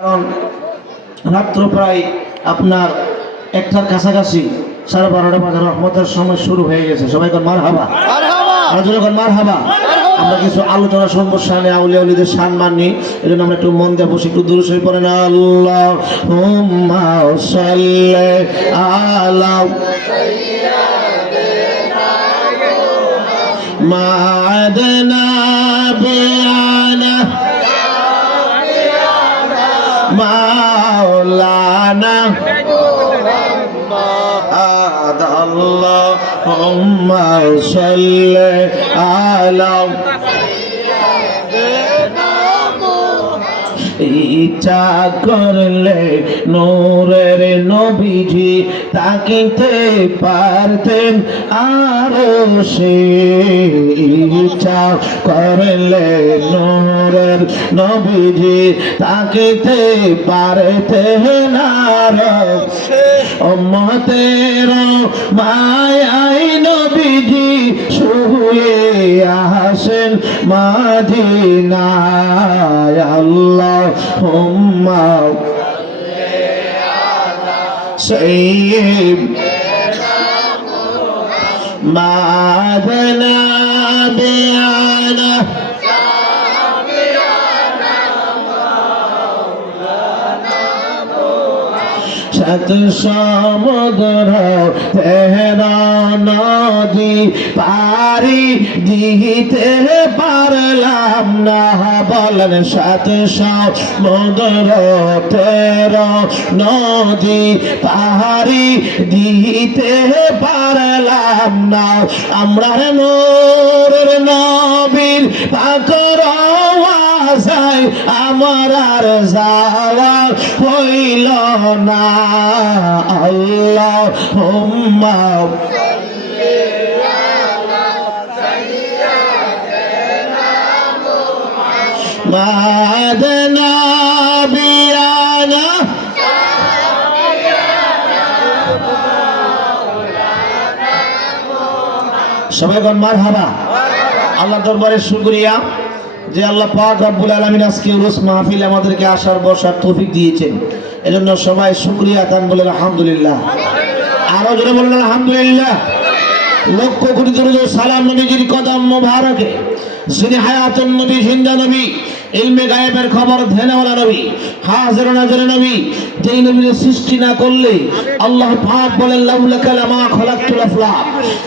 কারণ রাত্র প্রায় আপনার একটার কাছাকাছি 12:30 বাজে রহমতের সময় শুরু হয়ে গেছে। সবাই কোন মারহাবা, আলোচনা মারহাবা। আমরা কিছু আলোচনা শুনবো শানে আউলিয়া ওলিদের সম্মান নিয়ে। এজন্য আমরা একটু মন দিয়ে বসে একটু দূর শরীফ পড়েন। আল্লাহুম্মা সাল্লি আলা মা'আদনা বিআনা মাওলানা আল্লাহুম্মা সাল্লি আলা ইচ্ছা করলে নূরের নবীজি তাকিতে পারতেন আরো সে। ইচ্ছা করলে নূরের নবীজি তাকিতে পারতেন আরো সে। উম্মতের মায়াই নবীজি শুয়ে আসেন মদিনায়। আল্লাহুম্মা সাইয়্যিদনা মা'আদনা বিআনা সাত সমুদ্র তেরা নদী পারি দিতে পারলাম না। বলেন সাত সমুদ্র তেরা নদী পারি দিতে পারলাম না। আমরা নূরের নবীর পাকর আশায় আমার আর যাওয়া হইল না। আল্লাহুম্মা সাল্লি আলা সাইয়্যিদিনা মা'আদনা বিআনা সবাই কোন মারহাবা। আল্লাহ দরবারে শুকরিয়া যে আল্লাহ পাক রব্বুল আলামিন আজকে উরুস মাহফিলে আমাদেরকে আসার বসার তৌফিক দিয়েছেন। এজন্য সবাই শুকরিয়া তান বলেন আলহামদুলিল্লাহ। আরো জোরে বলেন আলহামদুলিল্লাহ। লক্ষ কোটি দরুদ ও সালাম নবীজির কদম মোবারকে, যিনি হায়াতুন নবী, জিন্দা নবী, ইলমে গায়েবের খবর ধ্যানওয়ালা নবী, হাজির নাজির নবী। যেই নবীর সৃষ্টি না করলে আল্লাহ পাক বলেন লাউলাকা লামা খলাকতুল আফলাক।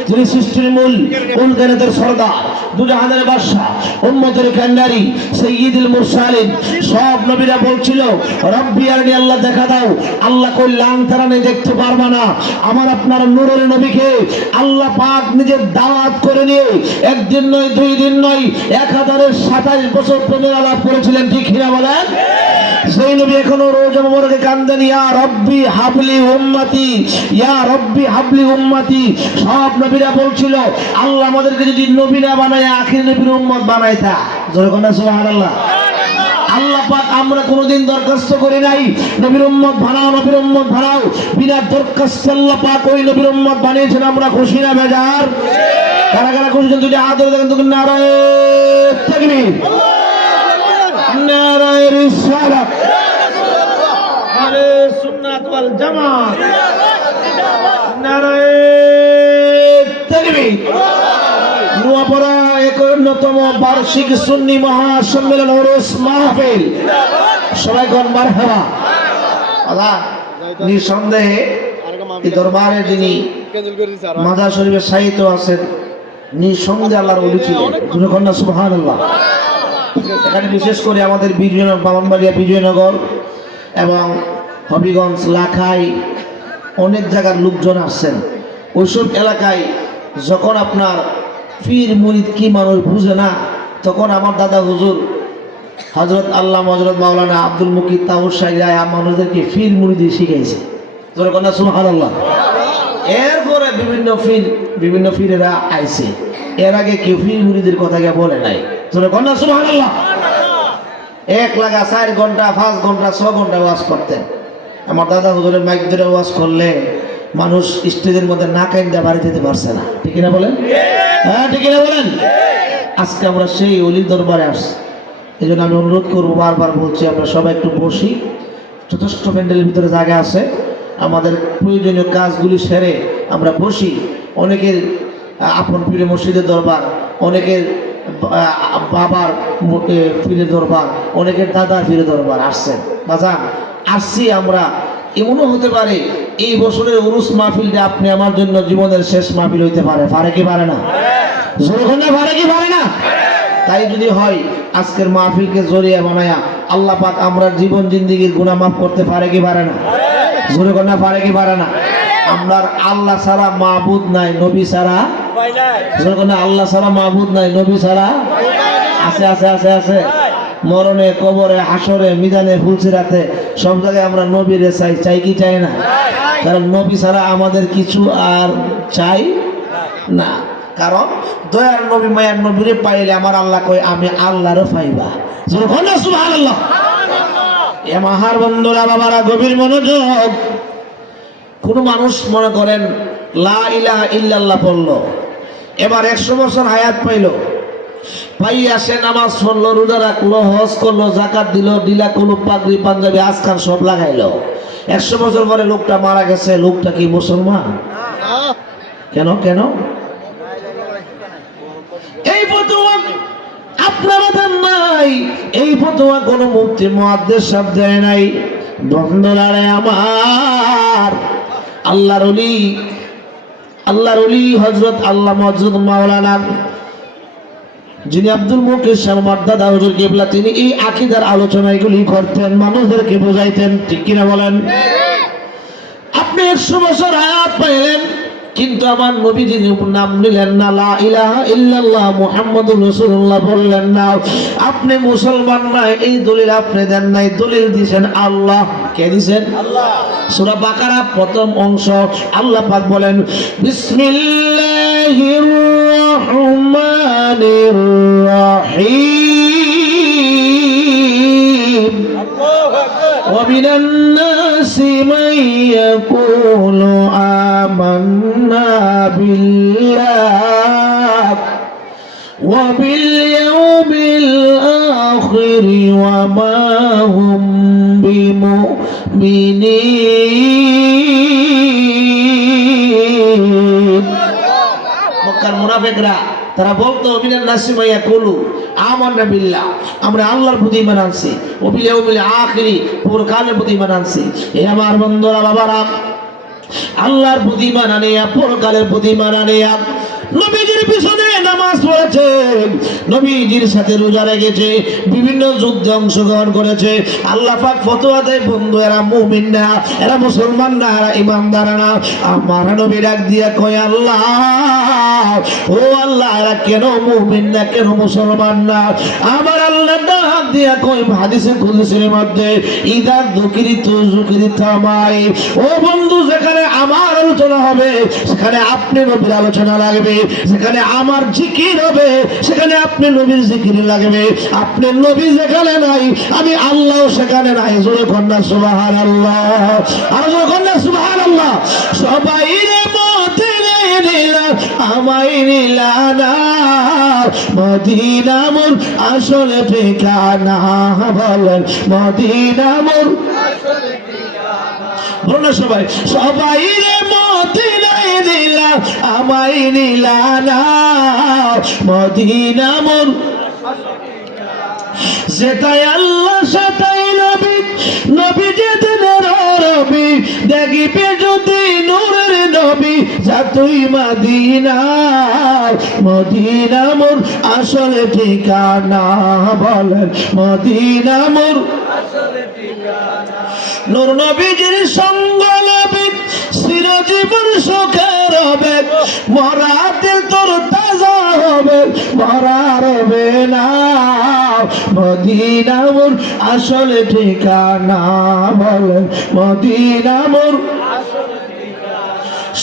যিনি সৃষ্টির মূল, কোন কায়নাতের সরদার, দুজাহানের বাদশা, উম্মতের কান্ডারি, সাইয়্যিদুল মুরসালিন। সব নবীরা বলছিল রব্বি আরনি, আল্লাহ দেখা দাও। আল্লাহ কইলেন তারা নেই, দেখতে পারবা না। আমার আপনার নূরের নবীকে আল্লাহ পাক নিজের দাওয়াত করে নিয়ে একদিন নয়, 2 দিন নয়, 1027 বছর প্রেমের আলাপ করেছিলেন। ঠিক কিনা বলেন? সেই নবী এখনো রোজা মোবারকে কান্দেন, ইয়া রব্বি হাবলি উম্মতি, ইয়া রব্বি হাবলি উম্মতি। সব নবীরা বলছিল আল্লাহ আমাদেরকে যদি নবী না বানায় আখির নবীর উম্মত বানাইতা। জোরে কোন সুবহানাল্লাহ। আল্লাহ পাক আমরা কোনোদিন দরখাস্ত করি নাই নবীর উম্মত বানাও, নবীর উম্মত বানাও। বিনা দরখাস্তে আল্লাহ পাক ওই নবীর উম্মত বানিয়েছেন। আমরা খুশি না বেজার? কারা কারা খুশি? যদি আদর দেখেন তো নারায়ে তাকবীর, নারায়ে রিসালাত, আহলে সুন্নাত ওয়াল জামাত, নারায়ে তাকবীর। নোয়াপাড়া 51তম বার্ষিক সুন্নি মহাসম্মেলন উরুস মাহফিল। সবাই কোন মারহাবা। আল্লাহ নিঃসন্দেহে এই দরবারে যিনি মাজার শরীফের সাহিত্য আছেন, নিঃসন্দেহে আল্লাহর ওলি ছিলেন। তুমি কোন না সুবহানাল্লাহ। এখানে বিশেষ করে আমাদের বিজয়নগর, ব্রাহ্মণবাড়িয়া বিজয়নগর এবং হবিগঞ্জ, লাখাই অনেক জায়গার লোকজন আসছেন। ওইসব এলাকায় যখন আপনার পীর মুরিদ কি মানুষ বুঝে না, তখন আমার দাদা হুজুর হযরত আল্লামা হযরত মাওলানা আব্দুল মুকিত তাওর সাহেব মানুষদেরকে পীর মুরিদি শিখাইছে। জোরে কোন সুবহানাল্লাহ। এরপরে বিভিন্ন পীরেরা আইছে। এর আগে কেউ পীর মুরিদের কথা বলে নাই। জোরে কোন সুবহানাল্লাহ। 1 লাগা 4 ঘন্টা, 5 ঘন্টা, 6 ঘন্টা ওয়াজ করতেন। আমার দাদা হুজুরের মাইক ধরে ওয়াজ করলে মানুষ স্টেজের মধ্যে না কাইন্দা বাড়ি যেতে পারছে না। ঠিক না বলেন? হ্যাঁ ঠিক না বলেন? আজকে আমরা সেই অলির দরবারে আসছি। এই জন্য আমি অনুরোধ করবো, বারবার বলছি, আমরা সবাই একটু বসি। যথেষ্ট প্যান্ডেলের ভিতরে জায়গা আছে, আমাদের প্রয়োজনীয় কাজগুলি সেরে আমরা বসি। অনেকের আপন পীরের মসজিদের দরবার, অনেকের বাবার পীরের দরবার, অনেকের দাদার পীরের দরবার আসছেন। বাজান আসছি আমরা, এমনও হতে পারে এই বছরের উরুস মাহফিলটা আপনি আমার জন্য জীবনের শেষ মাহফিল হইতে পারে। পারে কি পারে না? জোরে না পারে কি পারে না? তাই যদি হয় আজকের মাহফিলকে জড়িয়ে বানায়া আল্লাহ পাক আমরা জীবন জিন্দিগির গুনাহ মাফ করতে পারে কি পারে না? জোরে না পারে কি পারে না? আমরার আল্লাহ ছাড়া মাবুদ নাই, নবী ছাড়া জোরে না, আল্লাহ ছাড়া মাবুদ নাই, নবী ছাড়া আছে আছে আছে আছে। মরণে, কবরে, হাসরে, মিজানে, ফুলসিরাতে সব জায়গায় আমরা নবীরে চাই। চাই কি চাই না? কারণ নবী ছাড়া আমাদের কিছু আর চাই না। কারণ দয়ার নবী মায়ার নবীরে পাইলে আমার আল্লাহ কই আমি আল্লাহরও পাইবা। সুবহানাল্লাহ। এ মাহার বন্ধুরা, বাবারা, গভীর মনোযোগ। কোন মানুষ মনে করেন লা ইলাহা ইল্লাল্লাহ পড়লো, এবার 100 বছর হায়াত পাইলো, পাইয়া সে নামাজ পড়লো, রোজা রাখলো, হজ করলো, যাকাত দিল, ডিলা কুলুপ, পাগড়ি, পাঞ্জাবি, আজকাল সব লাগাইলো। 100 বছর পরে লোকটা মারা গেছে। লোকটা কি মুসলমান? কেন কেন? এই ফতোয়া আপনারা দেন নাই, এই ফতোয়া কোন মুফতি মুহাদ্দিস সাহেব দেয় নাই। বন্ধুরারে আমার, আল্লাহর ওলি হযরত আল্লামা হযরত মাওলানা যিনি আব্দুল মুকির শাহ মারদাদা হুজুর কিবলা, তিনি এই আকীদার আলোচনা এগুলি করতেন, মানুষদেরকে বোঝাইতেন। ঠিক কিনা বলেন? আপনি 100 বছর হায়াত পাইলেন, কিন্তু আমার নবীজি নাম নিলেন না, লা ইলাহা ইল্লাল্লাহ মুহাম্মাদুর রাসূলুল্লাহ বললেন না। আপনি মুসলমান না, এই দলিল আপনি দেন নাই, দলিল দিয়েছেন আল্লাহ। কে দিয়েছেন? আল্লাহ। সূরা বাকারা প্রথম অংশ আল্লাহ পাক বলেন, বিসমিল্লাহির রহমানির রহিম। ومن الناس من يقول آمنا بالله وباليوم الآخر وما هم بمؤمنين। মক্কার মুনাফিকরা তারা বলতো মিনান নাসি মা ইয়াকুলু আমান্না বিল্লাহ, আমরা আল্লাহর প্রতি ঈমান আনছি, ওয়া বিল ইয়াউমিল আখিরি, পরকালের প্রতি ঈমান আনছি। এই আমার বন্ধুরা, বাবারা, আল্লাহর প্রতি ঈমান আনিয়া, পরকালের প্রতি ঈমান আনিয়া নবীজির পিছনে নামাজ পড়েছে, নবীজির সাথে রোজা রেখেছে, বিভিন্ন যুদ্ধে অংশগ্রহণ করেছে। আল্লাহ পাক ফতোয়া দেয়, বন্ধু এরা মুমিন না, এরা মুসলমান না, এরা ইমানদার না। আমার নবী ডাক দিয়া কয়, আল্লাহ ও আল্লাহ, এরা কেন মুমিন না, কেন মুসলমান না? আমার আল্লাহ ডাক দিয়া কয় হাদিসে কুদসির মধ্যে, ইদা যুকিরিতু যুকিরিতা মাই। ও বন্ধু, যেখানে আমার আলোচনা হবে সেখানে আপনি নবীর আলোচনা লাগবে, যেখানে আমার জিকির হবে সেখানে আপনি নবীর জিকির লাগবে। আপনি নবী যেখানে নাই, আমি আল্লাহ সেখানে নাই। জোরে কন্যা সুবহানাল্লাহ, আর জোরে কন্যা সুবহানাল্লাহ। সবাই রে মদিনা নিলা, আমায় নিলা না, মদিনা মোর আসল ঠিকানা। বলেন মদিনা মোর আসল ঠিকানা। বলো সবাই, সবাই রে মদিনায় নিলা, আমায় নিলা না, মদিনা মোর যেটাই আল্লাহ সেটাই নবী, নবী যেদিনের রবি, দেখিবে যদি নূরের নবী, যা তুই মদিনা, মদিনা মোর আসল ঠিকানা। বলেন মদিনা মোর আসল ঠিকানা। নূর নবীজির সঙ্গ লবি, চিরজীবন সুখের হবে, মরা দিল তোর তাজা হবে, মরা রবে না, মদিনা মোর আসল ঠিকানা। বলেন মদিনা মোর আসল ঠিকানা।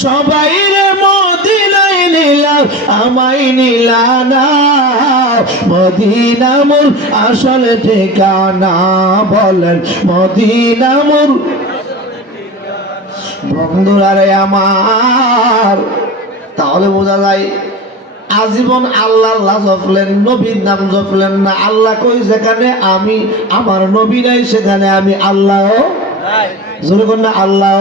সবাই রে মদিনায় নিলা, আমায় নিলা না, মদিনা মোর আসল ঠিকানা। বলেন মদিনা মোর। বন্ধুরা রে আমার, তাহলে বোঝা যায় আজীবন আল্লাহর নাম জপলেন, নবীর নাম জপলেন না। আল্লাহ কই যেখানে আমি আমার নবী নাই, সেখানে আমি আল্লাহ জোরে কোন না আল্লাহ।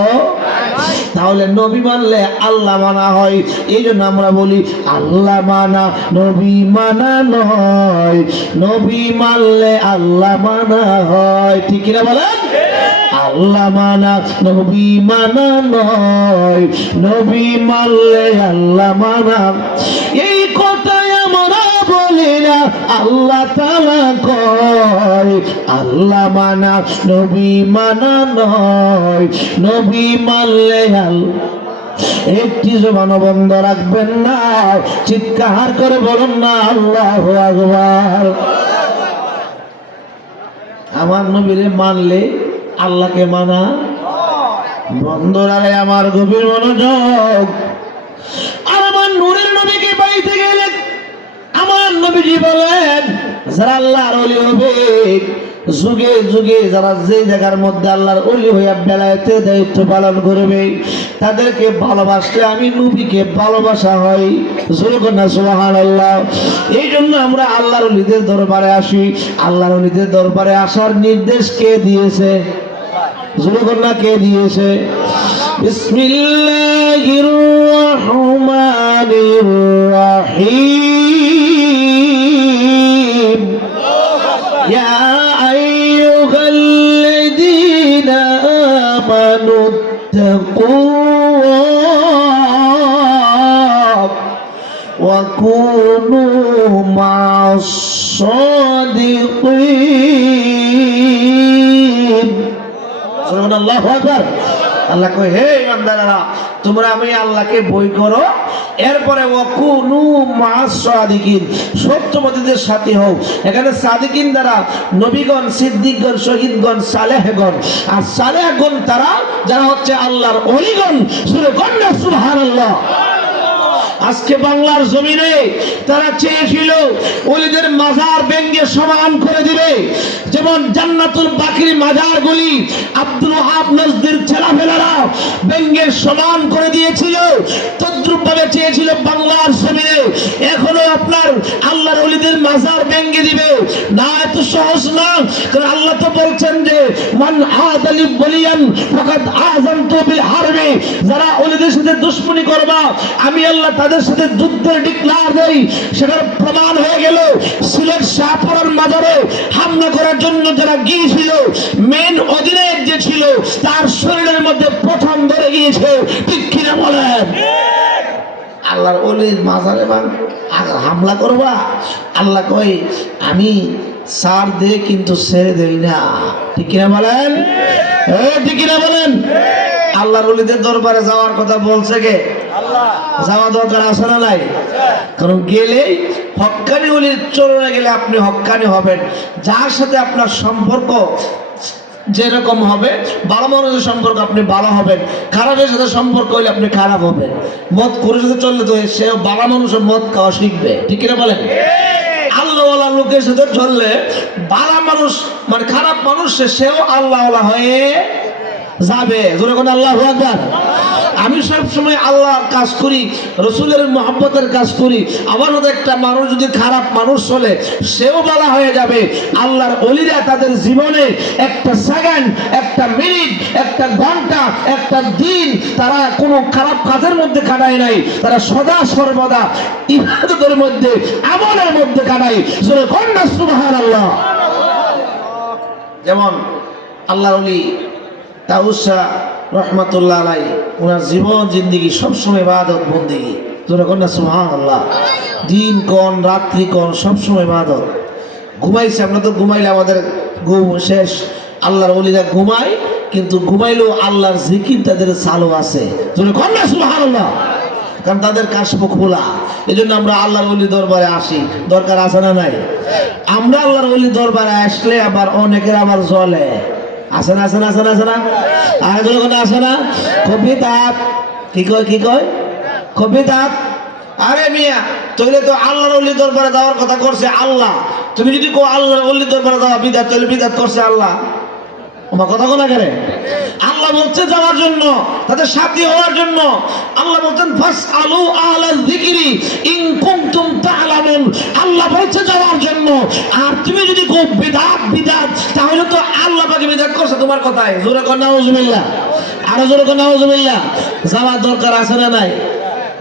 তাহলে নবী মানলে আল্লাহ মানা হয়। এই জন্য আমরা বলি আল্লাহ মানা নবী মানা নয়, নবী মানলে আল্লাহ মানা হয়। ঠিক কিনা বলেন? আল্লাহ মানা নবী মানা নয়, নবী মানলে আল্লাহ মানা। এই কথাই আমরা বলি না, আল্লাহ তাআলা কয় আল্লাহ মানা নবী মানা নয়, নবী মানলে আল্লাহ। একটি জবান বন্ধ রাখবেন না, চিৎকার করে বলুন না আল্লাহু আকবার। আমার নবীরে মানলে আল্লাহকে মানা। বন্ধুরা আমার গভীর মনোযোগ। আর আমার নূরের নবীকে পাইতে গেলে আমার নবীজি বলেন যারা আল্লাহর ওলি হবে, যুগে যুগে যারা যে জায়গার মধ্যে আল্লাহর ওলি হইয়া বেলায়েতে দায়িত্ব পালন করবে, তাদেরকে ভালোবাসলে আমি নবীকে ভালোবাসা হয়। জোরে কন্যা সুবহানাল্লাহ। এই জন্য আমরা আল্লাহর ওলিদের দরবারে আসি। আল্লাহর ওলিদের দরবারে আসার নির্দেশ কে দিয়েছে? জোরে কন্যা কে দিয়েছে? বিসমিল্লাহির রহমানির রহিম। ইয়া আইয়ুহাল্লাযীনা আমানু তাকুল্লাহ ওয়া কুনু মা'আস সাদিকিন। সুবহানাল্লাহু আকবার। আল্লাহ কয় হে ইমানদারেরা, তোমরা আমি আল্লাহকে ভয় করো, এরপরে ওয়াকুনু মা'আস সাদিকিন, সত্যবাদীদের সাথী হও। এখানে সাদিকিন দ্বারা নবীগণ, সিদ্দিকগণ, শহীদগণ, সালেহগণ। আর সালেহগণ তারা যারা হচ্ছে আল্লাহর ওলিগণ। সুরে কন্যা সুবহানাল্লাহ। আজকে বাংলার জমিনে তারা চেয়েছিল ওলিদের মাজার ভেঙে সমান করে দিবে, যেমন জান্নাতুল বাকির মাজারগুলি আব্দুল ওয়াহাব নজদির ছেলেমেয়েরা ভেঙে সমান করে দিয়েছিল, তদ্রুপ ভাবে চেয়েছিল বাংলার জমিনে এখনো আপনার আল্লাহর ওলিদের মাজার ভেঙে দিবে। না, এত সহজ না, কারণ আল্লাহ তো বলছেন যে মান আদালি বলিয়ান ফাকাদ আযানতু বিল হারবি, যারা ওলিদের সাথে দুশমনি করবা আমি আল্লাহ তাদের সাথে যুদ্ধের ডিক্লার দেই। সেটার প্রমাণ হয়ে গেল সিলেট শাহপুরের মাজারে হামলা করার জন্য যারা গিয়েছিল, মেন অধিনায়ক যে ছিল তার শরীরের মধ্যে প্রথম ধরে গিয়েছে। ঠিক কিনা বলেন? আল্লাহর ওলির মাজারে হামলা করবা? আল্লাহ কয় আমি ছাড় দে কিন্তু ছেড়ে দেই না। ঠিক কিনা বলেন? ঠিক কিনা বলেন? আল্লাহর ওলিদের দরবারে যাওয়ার কথা বলছে কে? আল্লাহ। যাওয়া দরকার আছে না নাই? কারণ গেলেই হক্কানি ওলির চরণে গেলে আপনি হক্কানি হবেন। যার সাথে আপনার সম্পর্ক যেরকম হবে, ভালো মানুষের সম্পর্ক আপনি ভালো হবেন, খারাপের সাথে সম্পর্ক হলে আপনি খারাপ হবেন। মদ করে সাথে চললে তো সে ভালো মানুষের মদ খাওয়া শিখবে। ঠিক কিনা বলেন? আল্লাহওয়ালা লোকের সাথে চললে ভালো মানুষ মানে খারাপ মানুষ সেও আল্লাহওয়ালা হয়ে যাবে। জোরে কোন আল্লাহু আকবার। আমি সব সময় আল্লাহর কাজ করি, রসুলের মহব্বতের কাজ করি। আমার মতো একটা মানুষ যদি খারাপ মানুষ চলে সেও বলা হয়ে যাবে। আল্লাহর ওলিরা তাদের জীবনে একটা সেকেন্ড, একটা মিনিট, একটা ঘন্টা, একটা দিন তারা কোনো খারাপ কাজের মধ্যে কাটায় নাই। তারা সদা সর্বদা ইবাদতের মধ্যে, আমলের মধ্যে কাটায়। জোরে কন্যা সুবহানাল্লাহ। যেমন আল্লাহর ওলি তাউসা রহমাতুল্লাহ আলাই, ওনার জীবন জিন্দিগি সবসময় ইবাদত বন্দেগী। তোরা কন্যা সুবহানাল্লাহ। দিন কোন রাত্রি কোন সবসময় ইবাদত। ঘুমাইছে, আমরা তো ঘুমাইলে আমাদের ঘুম শেষ। আল্লাহর ওলিরা ঘুমায়, কিন্তু ঘুমাইলেও আল্লাহর জিকির তাদের চালু আছে। তোরা কন্যা সুবহানাল্লাহ। কারণ তাদের কাশফ খোলা। এই জন্য আমরা আল্লাহর ওলি দরবারে আসি। দরকার আছে না নাই? আমরা আল্লাহর ওলি দরবারে আসলে আবার অনেকের আবার জ্বলে। আছে না? আছে না? আছে না? আছে না? আর কোনো আছে না? কবিতাত কি কয়? কি কয়? কবিতাত। আরে মিয়া, তাহলে তো আল্লাহর ওলি দরবারে যাওয়ার কথা করছে আল্লাহ। তুমি যদি কো আল্লাহর ওলি দরবারে যাওয়া বিদাত, তাহলে বিদাত করছে আল্লাহ। আমার কথা কোনা করে? আল্লাহ বলছে যাওয়ার জন্য, তাদের সাথী হওয়ার জন্য। আল্লাহ বলছেন ফাসআলু আহলা যিকরি ইন কুনতুম তা'লামুন। আল্লাহ বলছে যাওয়ার জন্য। আর তুমি যদি খুব বিদআত বিদআত, তাহলে তো আল্লাহ পাকে বিদআত করছে তোমার কথায়। জোরে কর নাউজুবিল্লাহ, আরো জোরে কর নাউজুবিল্লাহ। যাওয়ার দরকার আছে না নাই?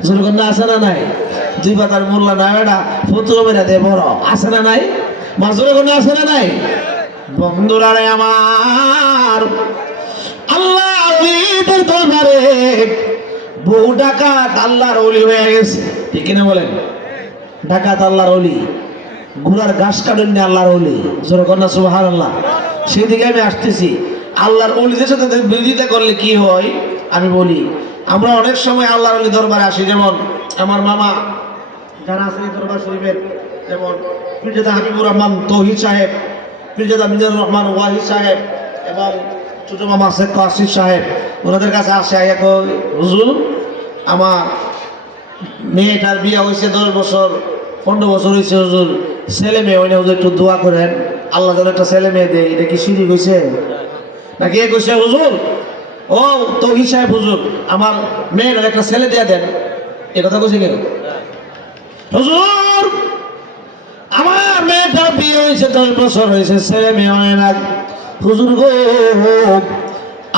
জোরে কর না, আছে না নাই? দুই পাতার মোল্লা না এটা ফতুয়া বেরা দে বড়, আছে না নাই? মাজুরে কোন আছে না নাই? বন্ধুরা রে আমার, আল্লাহ ওলিদের দরবারে বহু ডাকাত আল্লাহর ওলি হয়ে গেছে, ঠিক কিনা বলেন? ডাকাত আল্লাহর ওলি, ঘোড়ার ঘাস কাটেন না আল্লাহর ওলি। জোরে কর না সুবহানাল্লাহ। সেদিকে আমি আসতেছি। আল্লাহর ওলিদের সাথে বিরোধিতা করলে কি হয় আমি বলি। আমরা অনেক সময় আল্লাহর ওলি দরবারে আসি, যেমন আমার মামা যারা আছেন এই দরবার শরীফের, যেমন পীরজাদা হাবিবুর রহমান তৌহিদ সাহেব, পীরজাদা মিজানুর রহমান ওয়াহিদ সাহেব এবং ছোট মামা শেখ কাসিফ সাহেব, ওনাদের কাছে আসে আইয়া কই, হুজুর আমার মেয়েটার বিয়ে হয়েছে 10 বছর 15 বছর হয়েছে, হুজুর ছেলে মেয়ে হয় না, হুজুর একটু দোয়া করেন আল্লাহ যেন একটা ছেলে মেয়ে দেয়। এটা কি শিরিক হয়েছে নাকি? এ কইছে হুজুর, ও তৌহিদ সাহেব হুজুর আমার মেয়েটার একটা ছেলে দেয়া দেন। এ কথা কইছে কেন? হুজুর আমার মেয়েটা বিয়ে হয়েছে 10 বছর হয়েছে, ছেলে মেয়ে হয় না। হুজুর গো,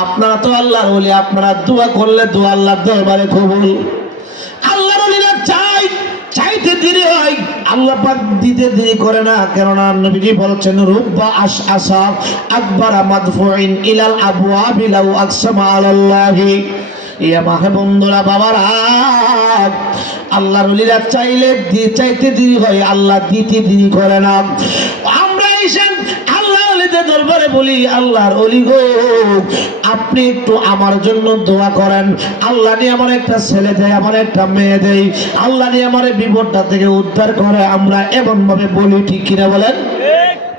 আপনারা তো আল্লাহর ওলি, আপনারা দোয়া করলে দোয়া আল্লাহর দরবারে কবুল। আল্লাহর ওলিরা চাইতে দেরি হয়, আল্লাহ পাক দিতে দেরি করে না। কেননা নবীজি বলেছেন রুব্বা আশআসা আকবারা মাদফুইন ইলাল আবওয়াবি লাউ আকসামা আলাল্লাহি। ইয়া মাহে বন্ধুরা বাবারা, আল্লাহর ওলিরা চাইতে দেরি হয়, আল্লাহ দিতে দেরি করে না। আমরা এসেন আল্লাহর ওলিদের দরবারে বলি, আল্লাহর ওলি গো আপনি একটু আমার জন্য দোয়া করেন, আল্লাহ নিয়ে আমার একটা ছেলে দেয়, আমার একটা মেয়ে দেয়, আল্লাহ নিয়ে আমার বিপদটা থেকে উদ্ধার করে। আমরা এমন ভাবে বলি, ঠিক কিনা বলেন?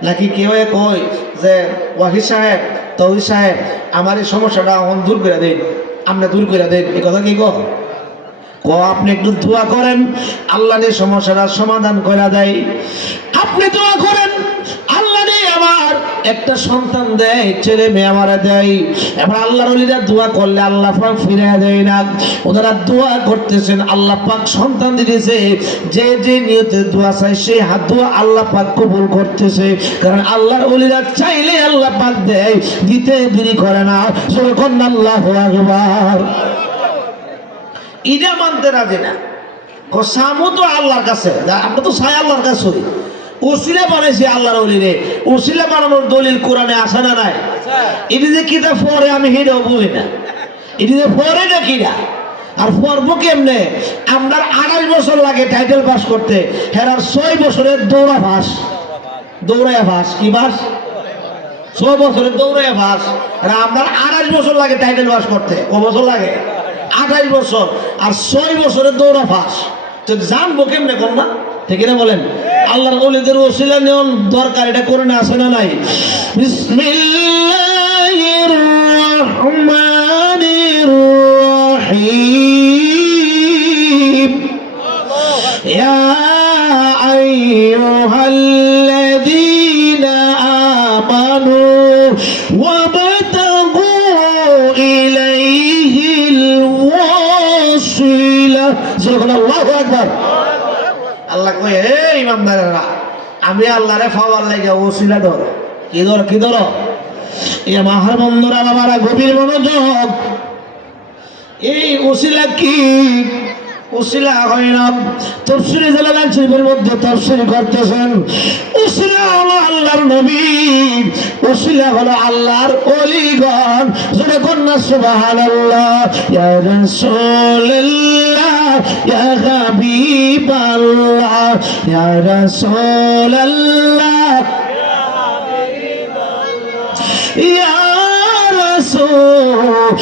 নাকি কেউ কয় যে ওয়াহিদ সাহেব তৌহিদ সাহেব আমার এই সমস্যাটা দূর করে দেন, আপনি দূর করে দেন। এই কথা কি আপনি একটু দোয়া করেন, আল্লাহ নিয়ে সমস্যাটা সমাধান করে দেয়। আপনি দোয়া করেন, আল্লাহ নিয়ে আমার একটা সন্তান দেয়, ছেলে মেয়ে আমার দেয়। এবার আল্লাহর ওলিরা দোয়া করলে আল্লাহ পাক ফিরে দেয় না। ওনারা দোয়া করতেছেন, আল্লাহ পাক সন্তান দিতেছে, যে যে নিয়তে দোয়া চাই সেই হাত দোয়া আল্লাহ পাক কবুল করতেছে। কারণ আল্লাহর ওলিরা চাইলে আল্লাহ পাক দেয়, দিতে দেরি করে না। যখন আল্লাহু আকবার, ইটা মানতে রাজি না। সামু তো আল্লাহর কাছে, আমরা তো চাই আল্লাহর কাছে। ওসিলা বানাইছে আল্লাহর ওলিরে, ওসিলা বানানোর দলিল কোরআনে আসে না নাই? এটি যে কিতা পরে আমি হেঁটেও বুঝি না, এটি যে পরে না কিনা। আর পড়বো কেমনে? আমরা 28 বছর লাগে টাইটেল পাস করতে, হেরার 6 বছরের দৌড়াইয়া ভাস কি ভাস 6 বছরের দৌড়াইয়া ভাস। আমরা 28 বছর লাগে টাইটেল পাস করতে। ক বছর লাগে? 28 বছর। আর 6 বছরের দৌড়া ফাঁস। তো জানবো কেমনে কর না, ঠিক না বলেন? আল্লাহর ওলিদের ওসিলা নেওয়ার দরকার, এটা করে না আসে না নাই? বিসমিল্লাহির রহমানির রহিম। ইয়া আইয়ুহাল্লাযীনা আমানু ওয়াবতাগু ইলাইহিল ওয়াসিলা। আল্লাহু আকবার। আল্লাহ কয়, হে ইমানদারেরা, আমি আল্লাহরে পাওয়ার লাগা ওসিলা ধরো। কি ধরো? এ মাহার বন্ধুরা বাবারা, গভীর মনোযোগ। এই ওসিলা কি? ওসিলা হয় না। তাফসীরে জালালাইন শরীফের মধ্যে তাফসীর করতেছেন, ওসিলা হলো আল্লাহর নবী, ওসিলা হলো আল্লাহর ওলিগণ। জোরে কন্যা সুবহানাল্লাহ। ইয়া রাসূলুল্লাহ, ইয়া হাবিবাল্লাহ, ইয়া রাসূলুল্লাহ, ইয়া রাসূলুল্লাহ।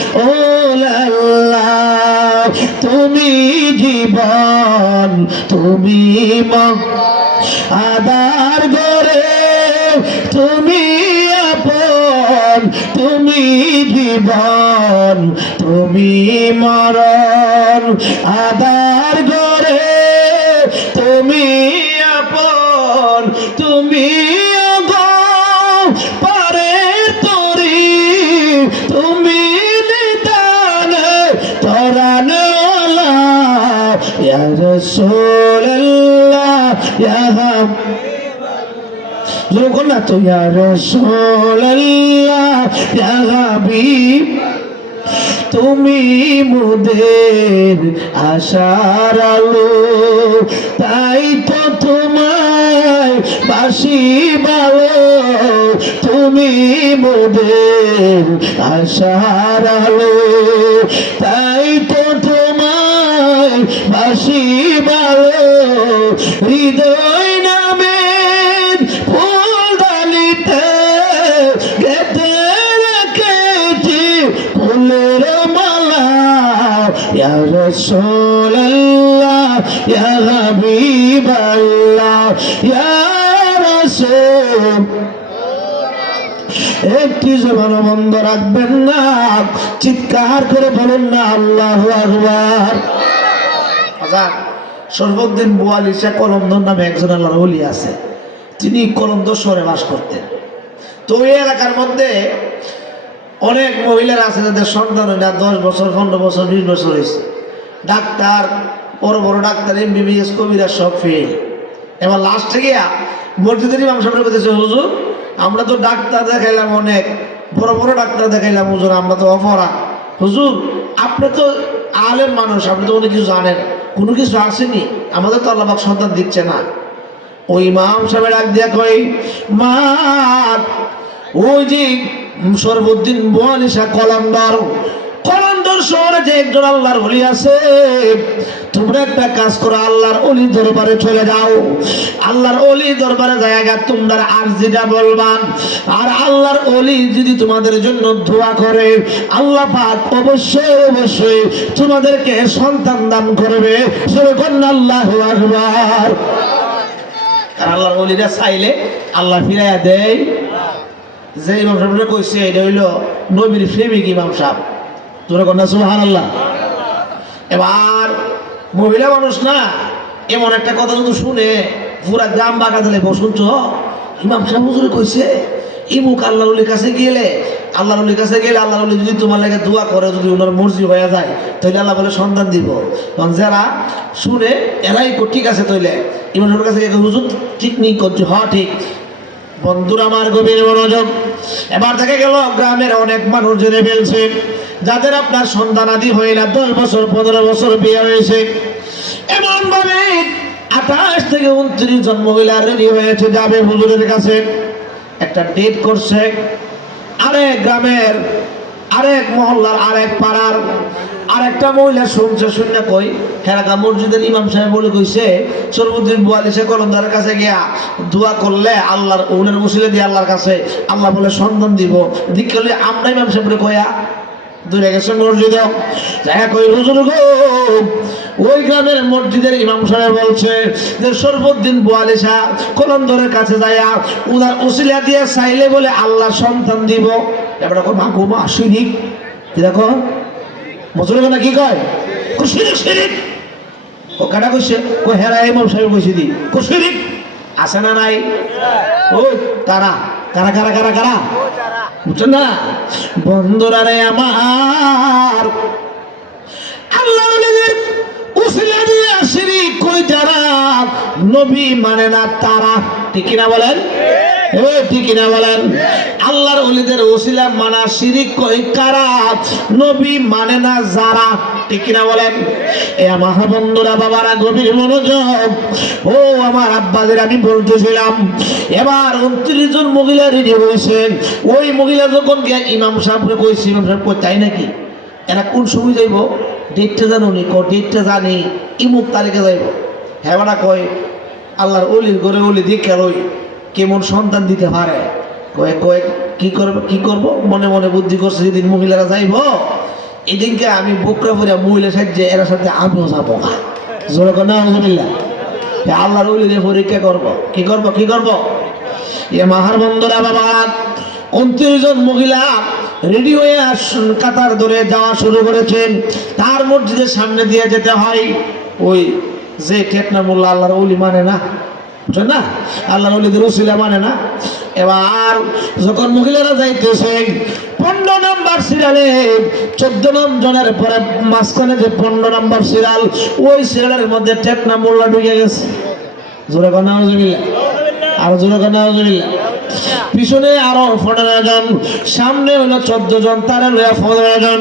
তুমি জীবন, তুমি আদার গরে, তুমি আপন, তুমি জীবন, তুমি মরণ। আদার গরে তুমি আপন, তুমি পারে তরি, তুমি রাসূলুল্লাহ ইয়া যখন না তো ইয়া রাসূলুল্লাহ ইয়া হাবিব তুমি মোদের আশার আলো তাই তো তোমায় বাসি ভালো তুমি মোদের আশার আলো তাই তো তোমায় বাসি ভালো হৃদয় নামের ফুল ডালিতে গেতে রেখেছি ফুলের মালা ইয়া রাসূলুল্লাহ ইয়া হাবিবাল্লাহ ইয়া রাসূল একটি জবান বন্ধ রাখবেন না, চিৎকার করে বলুন না আল্লাহু আকবার। আজান সর্বদিন বোয়ালিশা কলমদর নামে একজন আল্লাহর ওলি আছে, তিনি কলমদর শহরে বাস করতেন। তো ওই এলাকার মধ্যে অনেক মহিলারা আছে যাদের সন্তান হয় না, 10 বছর 15 বছর 20 বছর হয়েছে, ডাক্তার বড় বড় ডাক্তার MBBS কবিরাজ সব ফেল। এবার লাস্টে গিয়া মসজিদের ইমাম সাহেবের বলতেছে, হুজুর আমরা তো ডাক্তার দেখাইলাম, অনেক বড় বড় ডাক্তার দেখাইলাম, হুজুর আমরা তো অপরা, হুজুর আপনি তো আলেম মানুষ, আপনি তো অনেক কিছু জানেন, কোনো কিছু আসেনি, আমাদের তো আল্লাহ পাক সন্তান দিচ্ছে না। ওই ইমাম সাহেবের ডাক দিয়া কই, মা ওই যে সর্বদিন বোয়ালিশা কলমদর শহরে যে একজন আল্লাহর ওলি আছে, তোমরা একটা কাজ করো, আল্লাহর ওলি দরবারে চলে যাও, আল্লাহর ওলি দরবারে জায়গা তোমরা আরজিটা বলবান, আর আল্লাহর ওলি যদি তোমাদের জন্য দোয়া করে আল্লাহ পাক অবশ্যই অবশ্যই তোমাদেরকে সন্তান দান করবে। আল্লাহু আকবার। আর আল্লাহর ওলিরা চাইলে আল্লাহ ফিরাইয়া দেয়। যে ইমাম সাহেবরা কইছে এটা হইল নবীর প্রেমিক ইমাম সাহেব, তোরা কন্যা সুবহানাল্লাহ। এবার মহিলা মানুষ না, এমন একটা কথা যদি শুনে পুরা গ্রাম বাঁকা দিলে, শুনছ ইমাম সাহেব হুজুরে কইছে ইমুক আল্লাহর ওলির কাছে গেলে, আল্লাহর ওলির কাছে গেলে আল্লাহর ওলি যদি তোমার লাগে দোয়া করে, যদি ওনার মর্জি হয়ে যায় তাহলে আল্লাহ বলে সন্তান দিব। তখন যারা শুনে এরাই ঠিক আছে, তাইলে ইমাম সাহেবের কাছে হুজুর ঠিক নেই করছে, হ ঠিক। বন্ধুরা আমার গভীর মনোযোগ, এবার দেখা গেল গ্রামের অনেক মানুষ জেনে ফেলছে যাদের আপনার সন্তানাদি হয় না, 10 বছর 15 বছর বিয়ে হয়েছে, এমন ভাবে 28 থেকে 29 জন মহিলা রেডি হয়েছে যাবে হুজুরের কাছে। একটা ডেট করছে আরেক গ্রামের, আরেক মহল্লার, আরেক পাড়ার আরেকটা মহিলা শুনছে, শুনে কই হেরাকা মসজিদের ইমাম সাহেব বলে কইছে সর্বদিন বোয়ালিশা কলমদারের কাছে গিয়া দোয়া করলে আল্লাহর উনের উসিলা দিয়ে আল্লাহর কাছে আল্লাহ বলে সন্তান দিব। দিক করলে আমরা ইমাম সাহেবরে কয়া দূরে গেছে মসজিদে, যাই কই হুজুর গো ওই গ্রামের মসজিদের ইমাম সাহেব বলছে যে সর্বদিন বোয়ালিশা কলমদারের কাছে যাইয়া উনার উসিলা দিয়ে চাইলে বলে আল্লাহ সন্তান দিব। এবার মা গো মা শিরিক, কি দেখো মুসলমান কি কয় শিরিক শিরিক, ও কাটা কইছে কো হেরা ইমাম সাহেব কইছে দি কো শিরিক আছে না নাই? ও তারা কারা কারা কারা কারা বুঝছেন না বন্ধুরা রে আমার, আল্লাহর ওলিদের উসিলা দিয়ে শিরিক কই তারা, নবী মানে না তারা, ঠিক কিনা বলেন? ঠিক কিনা বলেন? আল্লাহর ওলিদের ওসিলা মানা শিরিক কই কারা, নবী মানে না যারা, ঠিক কিনা বলেন? এ আমার বন্ধুরা বাবারা গভীর মনোযোগ, ও আমার আব্বাদের আমি বলতেছিলাম এবার 29 জন মহিলা রেডি হয়েছেন। ওই মহিলা যখন গিয়ে ইমাম সাহেবকে কইছে, ইমাম সাহেব কই তাই নাকি, এরা কোন সময় যাইব ডেটটা জানো নি? ক ডেটটা জানি, ইমুক তারিখে যাইব। হ্যাঁ না কয় আল্লাহর ওলির ঘরে ওলি দেখে রই কেমন সন্তান দিতে পারে, কয়ে কয়ে কি করব মনে মনে বুদ্ধি করছে, যেদিন মহিলারা যাইব এদিনকে আমি বুকরা পড়িয়া মহিলা সাহায্যে এরা সাথে আমিও যাবো। জোরে কর না আলহামদুলিল্লাহ। আল্লাহর ওলিদের পরীক্ষা করব, কি করব কি করব। এ মাহার বন্ধুরা বাবা 29 জন মহিলা রেডি হয়ে কাতার ধরে যাওয়া শুরু করেছেন। তার মসজিদের সামনে দিয়ে যেতে হয়। ওই যে টেকনা মোল্লা আল্লাহর ওলি মানে না, বুঝছেন না, আল্লাহর ওলিদের ওসিলা মানে না। এবার যখন মহিলারা যাইতেছে 15 নম্বর সিরিয়ালে 14 জনের পরে মাঝখানে যে 15 নম্বর সিরিয়াল, ওই সিরিয়ালের মধ্যে টেকনা মোল্লা ঢুকে গেছে। জোরে কর নাউজুবিল্লাহ, আর জোরে কর নাউজুবিল্লাহ। পিছনে আরো 15 জন, সামনে হলো 14 জন, তারা লয়া 15 জন,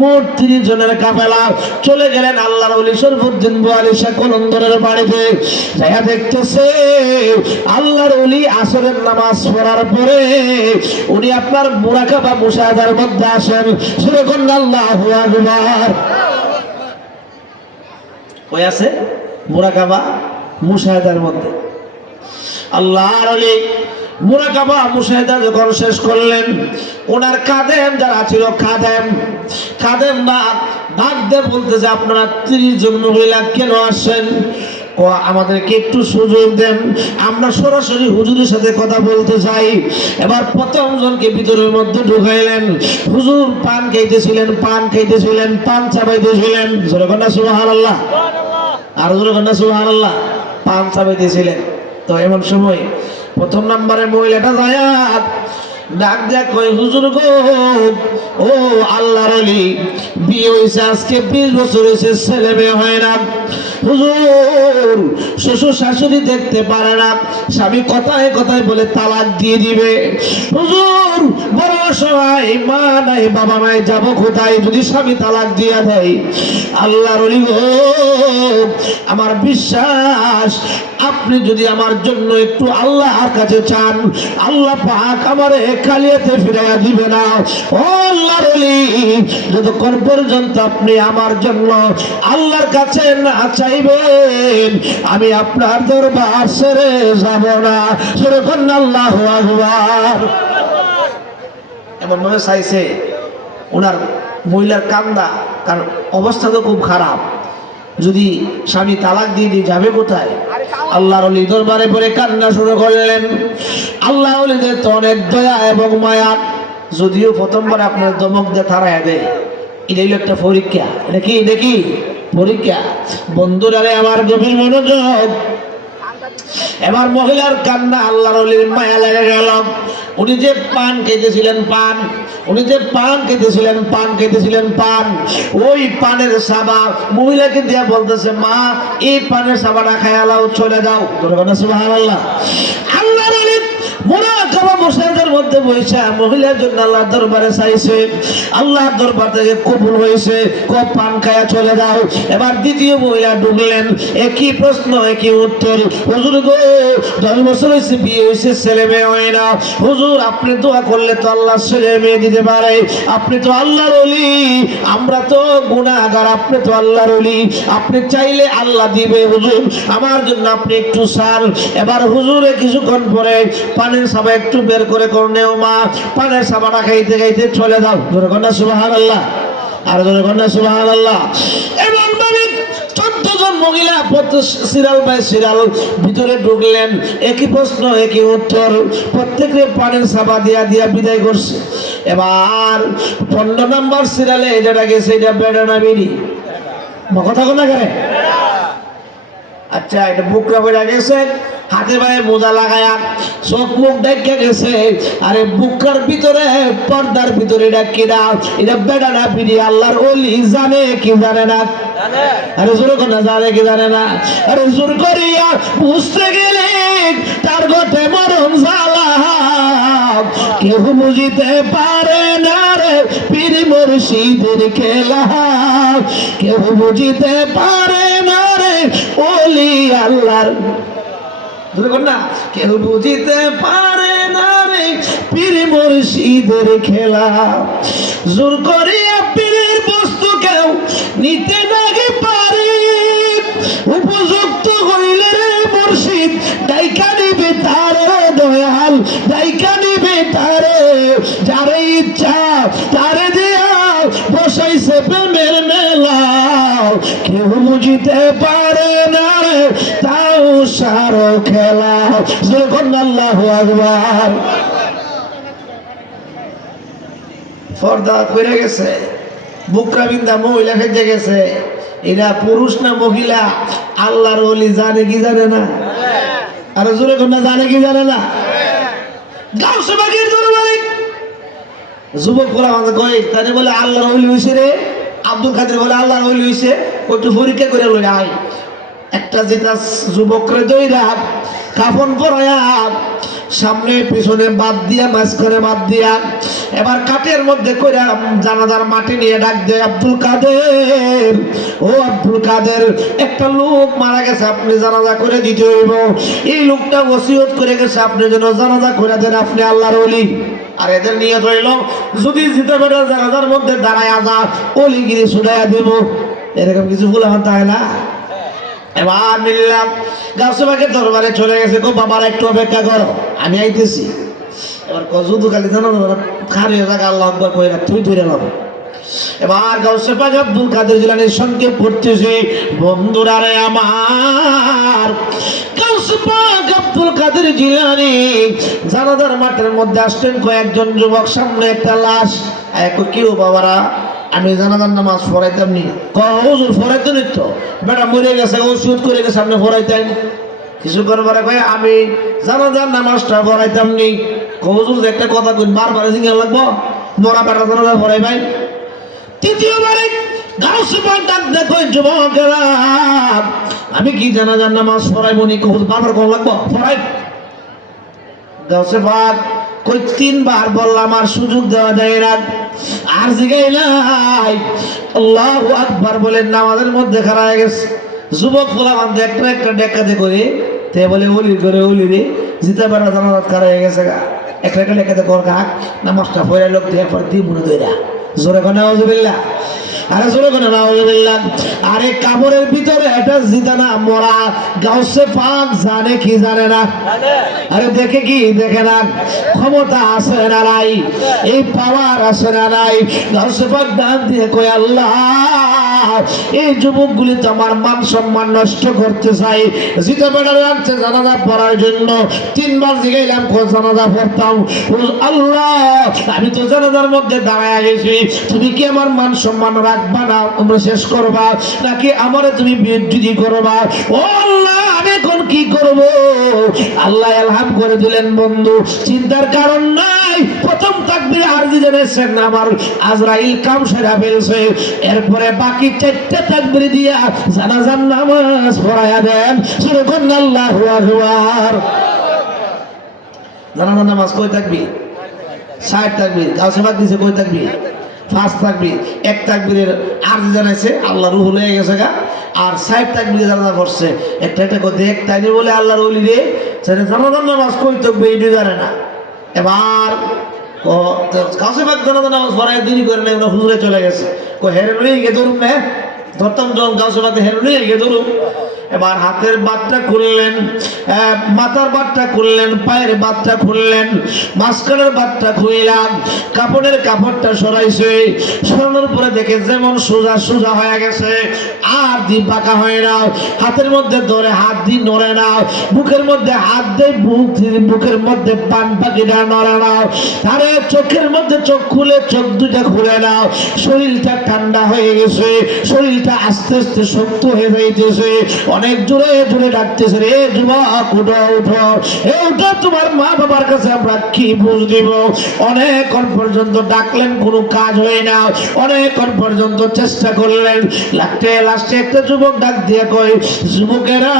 মোট 30 জনের কাফেলা চলে গেলেন আল্লাহর ওলি শরফুদ্দিন বুয়ালি শাহ কলন্দরের বাড়িতে। যাইয়া দেখতেছে আল্লাহর ওলি আসরের নামাজ পড়ার পরে উনি আপনার মুরাকাবা মুশাহাদার মধ্যে আসেন। সেরকম আল্লাহু আকবার। ওই আছে মুরাকাবা মুশাহাদার মধ্যে। আল্লাহর ওলি মুরাকাবা মুশাহাদা যখন শেষ করলেন, ওনার কাদেম যারা ছিল, কাদেম না ডাক দিয়ে বলতেছে, আপনারা 30 জন মহিলা কেন আসেন? ও আমাদেরকে একটু সুযোগ দেন, আমরা সরাসরি হুজুরের সাথে কথা বলতে চাই। এবার 1ম জনকে ভিতরের মধ্যে ঢুকাইলেন। হুজুর পান খাইতেছিলেন, পান চাবাইতেছিলেন। জোরে কর না সুবহানাল্লাহ, আর জোরে কর না সুবহানাল্লাহ। পান চাবাইতেছিলেন। তো এমন সময় 1ম নম্বরে মহিলাটা যায় ডাক দেয়া কই, হুজুর গো, ও আল্লাহর ওলি, বিয়ে হয়েছে আজকে 20 বছর হয়েছে, ছেলে মেয়ে হয় না। হুজুর শ্বশুর শাশুড়ি দেখতে পারে না, স্বামী কথায় কথায় বলে তালাক দিয়ে দিবে। হুজুর বড় অসহায়, মা নাই বাবা নাই, যাব কোথায় যদি স্বামী তালাক দিয়া দেয়? আল্লাহর ওলি গো, আমার বিশ্বাস আপনি যদি আমার জন্য একটু আল্লাহর কাছে চান, আল্লাহ পাক আমারে খালিয়াতে ফিরাইয়া দিবে না। ও আল্লাহর ওলি, যতক্ষণ পর্যন্ত আপনি আমার জন্য আল্লাহর কাছে না চাইবেন, আমি আপনার দরবার ছেড়ে যাব না। সেরকম আল্লাহু আকবার। এমন ভাবে চাইছে ওনার মহিলার কান্দা, কারণ অবস্থা তো খুব খারাপ। যদি স্বামী তালাক দিয়ে দিয়ে যাবে কোথায়? আল্লাহর ওলি দরবারে পড়ে কান্না শুরু করলেন। আল্লাহ ওলিদের তো অনেক দয়া এবং মায়া, যদিও 1মবার আপনার দমক দিয়ে থারায় দেয়। এটাই একটা পরীক্ষা। এটা কি দেখি পরীক্ষা। বন্ধুরা আমার গভীর মনোযোগ। এবার মহিলার কান্না, আল্লাহর ওলির মায়া লেগে গেল। উনি যে পান খেতেছিলেন, ওই পানের সাবা মহিলাকে দিয়া বলতেছে, মা এই পানের সাবাটা খায়ালাও, চলে যাও। সুবহানাল্লাহ। আল্লাহর ওলি মুরাকাবা মুশাহাদার মধ্যে বসে মহিলার জন্য আল্লাহর দরবারে চাইছে, আল্লাহর দরবার থেকে কবুল হয়েছে, পান খায়া চলে যাও। এবার দ্বিতীয় মহিলা ঢুকলেন, একই প্রশ্ন একই উত্তর। হুজুর গো, 10 বছর হয়েছে, বিয়ে হয়েছে, ছেলে মেয়ে হয় না। হুজুর আপনি দোয়া করলে তো আল্লাহ ছেলে মেয়ে দিতে পারে, আপনি তো আল্লাহর ওলি, আমরা তো গুনাহগার, আপনি তো আল্লাহর ওলি, আপনি চাইলে আল্লাহ দিবে। হুজুর আমার জন্য আপনি একটু চান। এবার হুজুরে কিছুক্ষণ পরে পানের সাবা একটু বের করে নেও মা, পানের সাবাটা খাইতে খাইতে চলে যাও। জোরে কর না সুবহানাল্লাহ, আর জোরে কর না সুবহানাল্লাহ। এমন ভাবে 14 জন মহিলা সিরিয়াল বাই সিরিয়াল ভিতরে ঢুকলেন, একই প্রশ্ন একই উত্তর, প্রত্যেকে পানের সাবা দিয়া দিয়া বিদায় করছে। এবার 15 নম্বর সিরিয়ালে যেটা গেছে, এটা বেড়া না বিড়ি? কথা কোনা করে? আচ্ছা, এটা বুকরা বেড়া গেছে, হাতে পায়ে মোজা লাগায়া, চোখ মুখ দেখে গেছে। আরে বুকার ভিতরে, পর্দার ভিতরে এটা কিনা? এটা বেড়া না বিড়ি? আল্লাহর ওলি জানে কি জানে না? আরে জোর করে জানে কি জানে না? আরে জোর করিয়া বুঝতে গেলে তার ঘটে মরণ জ্বালা, কেউ বুঝিতে পারে না রে পীর মুর্শিদের খেলা, কেউ বুঝিতে পারে না রে ওলি আল্লাহর, না কেউ বুঝিতে পারে না রে পীর মুর্শিদের খেলা। জোর করিয়া পীরের বস্তু কেউ নিতে নাকি পারে, উপযুক্ত হইলে রে মুর্শিদ ডাইকা নিবে তারে, দয়াল ডাইকা নিবে তারে, যারে ইচ্ছা তারে দিয়া বসাইছে প্রেমের মেলা, কেউ বুঝিতে পারে না রে তাও সারো খেলা। যখন আল্লাহু আকবার। পর্দা করে গেছে, বুকরা বিন্দা মহিলা খেতে গেছে। এরা পুরুষ না মহিলা? আল্লাহর ওলি জানে কি জানে না? আরো জোরে কন্যা জানে কি জানে না? গাউসে বাগের দরবারে যুবক বলা আমাদের কই তাই বলে আল্লাহর ওলি হইছে রে। আব্দুল কাদের বলে আল্লাহর ওলি হইছে, ওইটু পরীক্ষা করে লই আয়। একটা যেটা যুবকরে দইরা কাফন পরায়া সামনে পিছনে বাদ দিয়া মাঝখানে বাদ দিয়া এবার কাঠের মধ্যে কইরা জানাজার মাটি নিয়ে ডাক দেয়, আব্দুল কাদের, ও আব্দুল কাদের, একটা লোক মারা গেছে, আপনি জানাজা করে দিতে হইব। এই লোকটা ওসিয়ত করে গেছে আপনি যেন জানাজা করে দেন, আপনি আল্লাহর ওলি। আর এদের নিয়ে রইল যদি জিতে বেড়ে জানাজার মধ্যে দাঁড়ায় যা অলিগিরি শুনাইয়া দেব। এরকম কিছু বললাম তাই না? এবার মিললাম গাছবাগের দরবারে চলে গেছে, গো বাবার একটু অপেক্ষা করো, আমি আইতেছি। এবার কজুদু খালি জানো খারিয়ে থাকা আল্লাহ আকবার কই না তুই ধরে নাও। এবার গাউসে পাক আব্দুল কাদের জিলানীর সঙ্গে পড়তেছে, বন্ধুরা রে আমার, গাউসে পাক আব্দুল কাদের জিলানী জানাজার মাঠের মধ্যে আসছেন, কয়েকজন যুবক, সামনে একটা লাশ। কেউ বাবারা আমি জানাজার নামাজ পড়াইতাম নি, হুজুর পড়াইতে নিত, বেটা মরে গেছে ওষুধ করে গেছে আপনি পড়াইতেন। কিছুক্ষণ পরে কয়ে আমি জানাজার নামাজটা পড়াইতাম নি। হুজুর একটা কথা কই বারবার জিজ্ঞাসা লাগবো, মরা বেটা জানাজা পড়াই ভাই। তৃতীয়বারে গাউসে পাক ডাক দেখো, যুবকেরা আমি কি জানাজার নামাজ পড়াইব নি, বারবার কোন লাগবো পড়াই। গাউসে পাক কই তিনবার বললাম আর সুযোগ দেওয়া যায় না, আর জিগাই নাই। আল্লাহু আকবার বলে নামাজের মধ্যে খাড়া হয়ে গেছে। যুবক বলা বান্ধে একটা একটা ডেকাতে করে তে বলে ওলি করে ওলি রে জিতে বেড়া জানাজাত খাড়া হয়ে গেছে গা, একটা একটা ডেকাতে কর কাক নামাজটা পড়াই লোক দিয়ে পর দিয়ে মনে দইরা জোরে কোনা নাউজুবিল্লাহ, আরে জোরে কোনা নাউজুবিল্লাহ। আরে কাবরের ভিতরে এটা জিদানা মরা গাউসে পাক জানে কি জানে না? আরে দেখে কি দেখে না? ক্ষমতা আছে না নাই? এই পাওয়ার আছে না নাই? গাউসে পাক ডাক দিয়ে কই আল্লাহ এই যুবকগুলি তো আমার মান সম্মান নষ্ট করতে চাই, জিতে বেড়া রাখছে জানাজা পড়ার জন্য। তিনবার জিগাইলাম কোন জানাজা পড়তাম, আল্লাহ আমি তো জানাজার মধ্যে দাঁড়ায় গেছি, তুমি কি আমার মান সম্মান রাখবা না তোমরা শেষ করবা, নাকি আমারে তুমি বিদ্রুতি করবা? ও আল্লাহ আমি এখন কি করব? আল্লাহ এলহাম করে দিলেন, বন্ধু চিন্তার কারণ নাই। প্রথম তাকবীর আরজি জানাইছেন আমার আজরাইল কাম সেরা ফেলছে, এরপরে বাকি চারটা তাকবীর দিয়া জানাজার নামাজ পড়ায়া দেন। সুবহান আল্লাহু আকবার। জানাজার নামাজ কই তাকবীর? 60 তাকবীর। গাউসে পাক দিছে কই তাকবীর? 5 তাকবীর। এক তাকবীরের আরজি জানাইছে আল্লাহ রূহ হয়ে গেছে গা, আর 60 তাকবীর জানাজা পড়ছে। একটা একটা করে দেখ তাইনি বলে আল্লাহর ওলি রে সেটা জানাজার নামাজ কই তাকবীর এইটা জানে না। এবার গাউসে পাক জানাজার নামাজ পড়ায় দেরি করে না, হুজুরে চলে গেছে। হেরে লই গে ধরুন না, ধরতাম যখন গাউসে পাকে হেরে লই গে ধরুন। এবার হাতের বাতটা খুললেন, মাথার বাতটা খুললেন, পায়ের বাতটা খুললেন, মাঝখানের বাতটা খুইলাম, কাপড়ের কাপড়টা সরাইছে, সরানোর পরে দেখে যেমন সোজা সোজা হয়ে গেছে, আর দি বাঁকা হয় না। হাতের মধ্যে ধরে হাত দিয়ে নড়ে না, বুকের মধ্যে হাত দিয়ে বুকের মধ্যে পান পাখিটা নড়ে না। আরে চোখের মধ্যে চোখ খুলে চোখ দুটা খুলে নাও, শরীরটা ঠান্ডা হয়ে গেছে, শরীরটা আস্তে আস্তে শক্ত হয়ে যাইতেছে। অনেক জোরে জোরে ডাকতেছে, রে যুবক উঠো উঠো, এ উঠো, তোমার মা বাবার কাছে আমরা কি বুঝ দিব? অনেকক্ষণ পর্যন্ত ডাকলেন, কোনো কাজ হয় না, অনেকক্ষণ পর্যন্ত চেষ্টা করলেন, লাস্টে একটা যুবক ডাক দিয়ে কই, যুবকেরা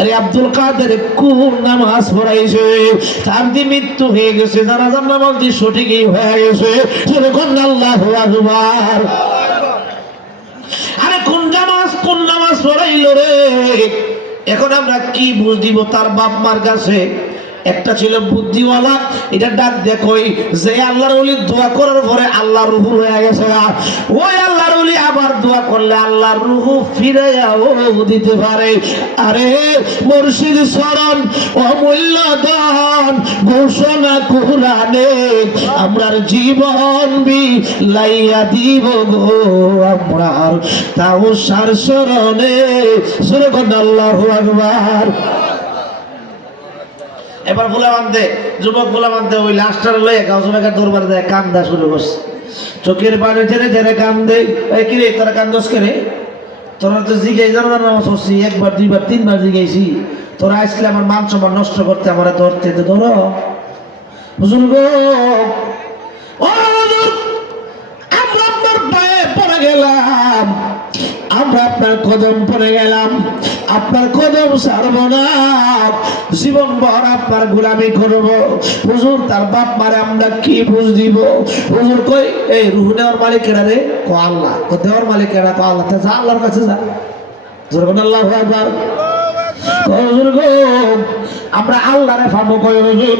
আরে আব্দুল কাদের কোন নামাজ পড়াইছে, তার দিয়ে মৃত্যু হয়ে গেছে, জানাজার নামাজ দিয়ে সঠিকই হয়ে গেছে। আল্লাহু আকবার। আরে কোন নামাজ পড়াইল রে? এখন আমরা কি বুঝ দিব তার বাপ মার কাছে? একটা ছিল বুদ্ধিওয়ালা, এটা ডাক দেখোই যে আল্লাহর ওলি দোয়া করার পরে আল্লাহর রূহ হয়ে গেছে, ওই আল্লাহর ওলি আবার দোয়া করলে আল্লাহর রূহ ফিরাইয়াও দিতে পারে। আরে মুর্শিদ শরণ অমূল্য দান ঘোষণা কুরআনে, আমরার জীবন বিলাইয়া দিব গো আমরার তাও সার শরণে। সুবহান আল্লাহু আকবার। এবার ভোলা বান্ধে যুবক ভোলা বান্ধে ওই লাস্টার লয়ে গাউসে পাকের দরবারে যায়, কান্দা শুরু করছে, চোখের পানি ছেড়ে ছেড়ে কান্দে। এই কিরে তোরা কান্দস কেরে? তোরা তো জিগাই জানাজার নামাজ পড়ছি, একবার দুইবার তিনবার জিগাইছি, তোরা আসলে আমার মান সম্মান নষ্ট করতে, আমার ধরতে তো ধরো। হুজুর গো ও হুজুর, আমরা আপনার পায়ে পড়ে গেলাম, আমরা আপনার কদম পড়ে গেলাম, আপনার কদম ছাড়ব না, জীবন ভর আপনার গোলামি করব। হুজুর, তার বাপ মারে আমরা কি বুঝ দিব? হুজুর কই, এই রুহ নেওয়ার মালিক কেনা রে? কো আল্লাহ। কো দেওয়ার মালিক কেনা? কো আল্লাহ। তা যা, আল্লাহর কাছে যা। যখন আল্লাহু আকবার। হুজুর গো, আমরা আল্লাহরে পাবো কই? হুজুর,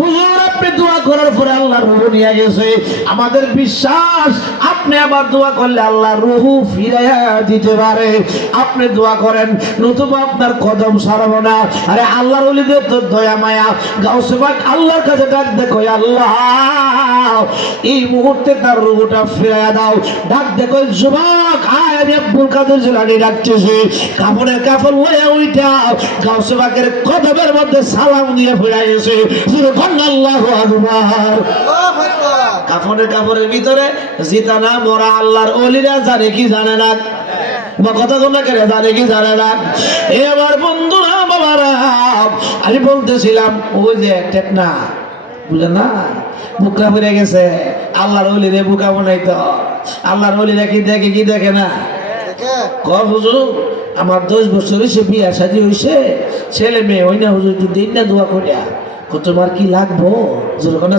হুজুর আপনি দোয়া করার পরে আল্লাহ রূহ নিয়ে গেছে। আমাদের বিশ্বাস আপনি আবার দোয়া করলে আল্লাহ রূহ ফিরাইয়া দিতে পারে। আপনি দোয়া করেন, নতুবা আপনার কদম ছাড়ব না। আরে আল্লাহর ওলিদের তো দয়া মায়া। গাউসে পাক আল্লাহর কাছে ডাক দেখো, আল্লাহ এই মুহূর্তে তার রূহটা ফিরাইয়া দাও। ডাক দেখো, যুবক আয়, আমি আব্দুল কাদের জিলানী ডাকতেছি। কাপড়ের কাপড় লইয়া উইটা গাউসে পাকের কদমের মধ্যে সালাম দিয়ে ফিরাইছে। আল্লাহু আকবার। কাপড়ের কাপড়ের ভিতরে জিতানা মোরা আল্লাহর ওলিরা জানে কি জানে না? বা কথা কোনা করে জানে কি জানে না? এবার বন্ধুরা বাবারা, আমি বলতেছিলাম ওই যে টেকনা, বুঝলেন না, বুকা ফিরে গেছে। আল্লাহর ওলিরে বুকা বানাইতো। আল্লাহর ওলিরা কি দেখে কি দেখে না? হুজুর আমার 10 বছর হয়েছে, বিয়া শাদী হয়েছে, ছেলে মেয়ে হই না, হুজুর একটু দিন না দোয়া করিয়া। তোমার কি লাগবো?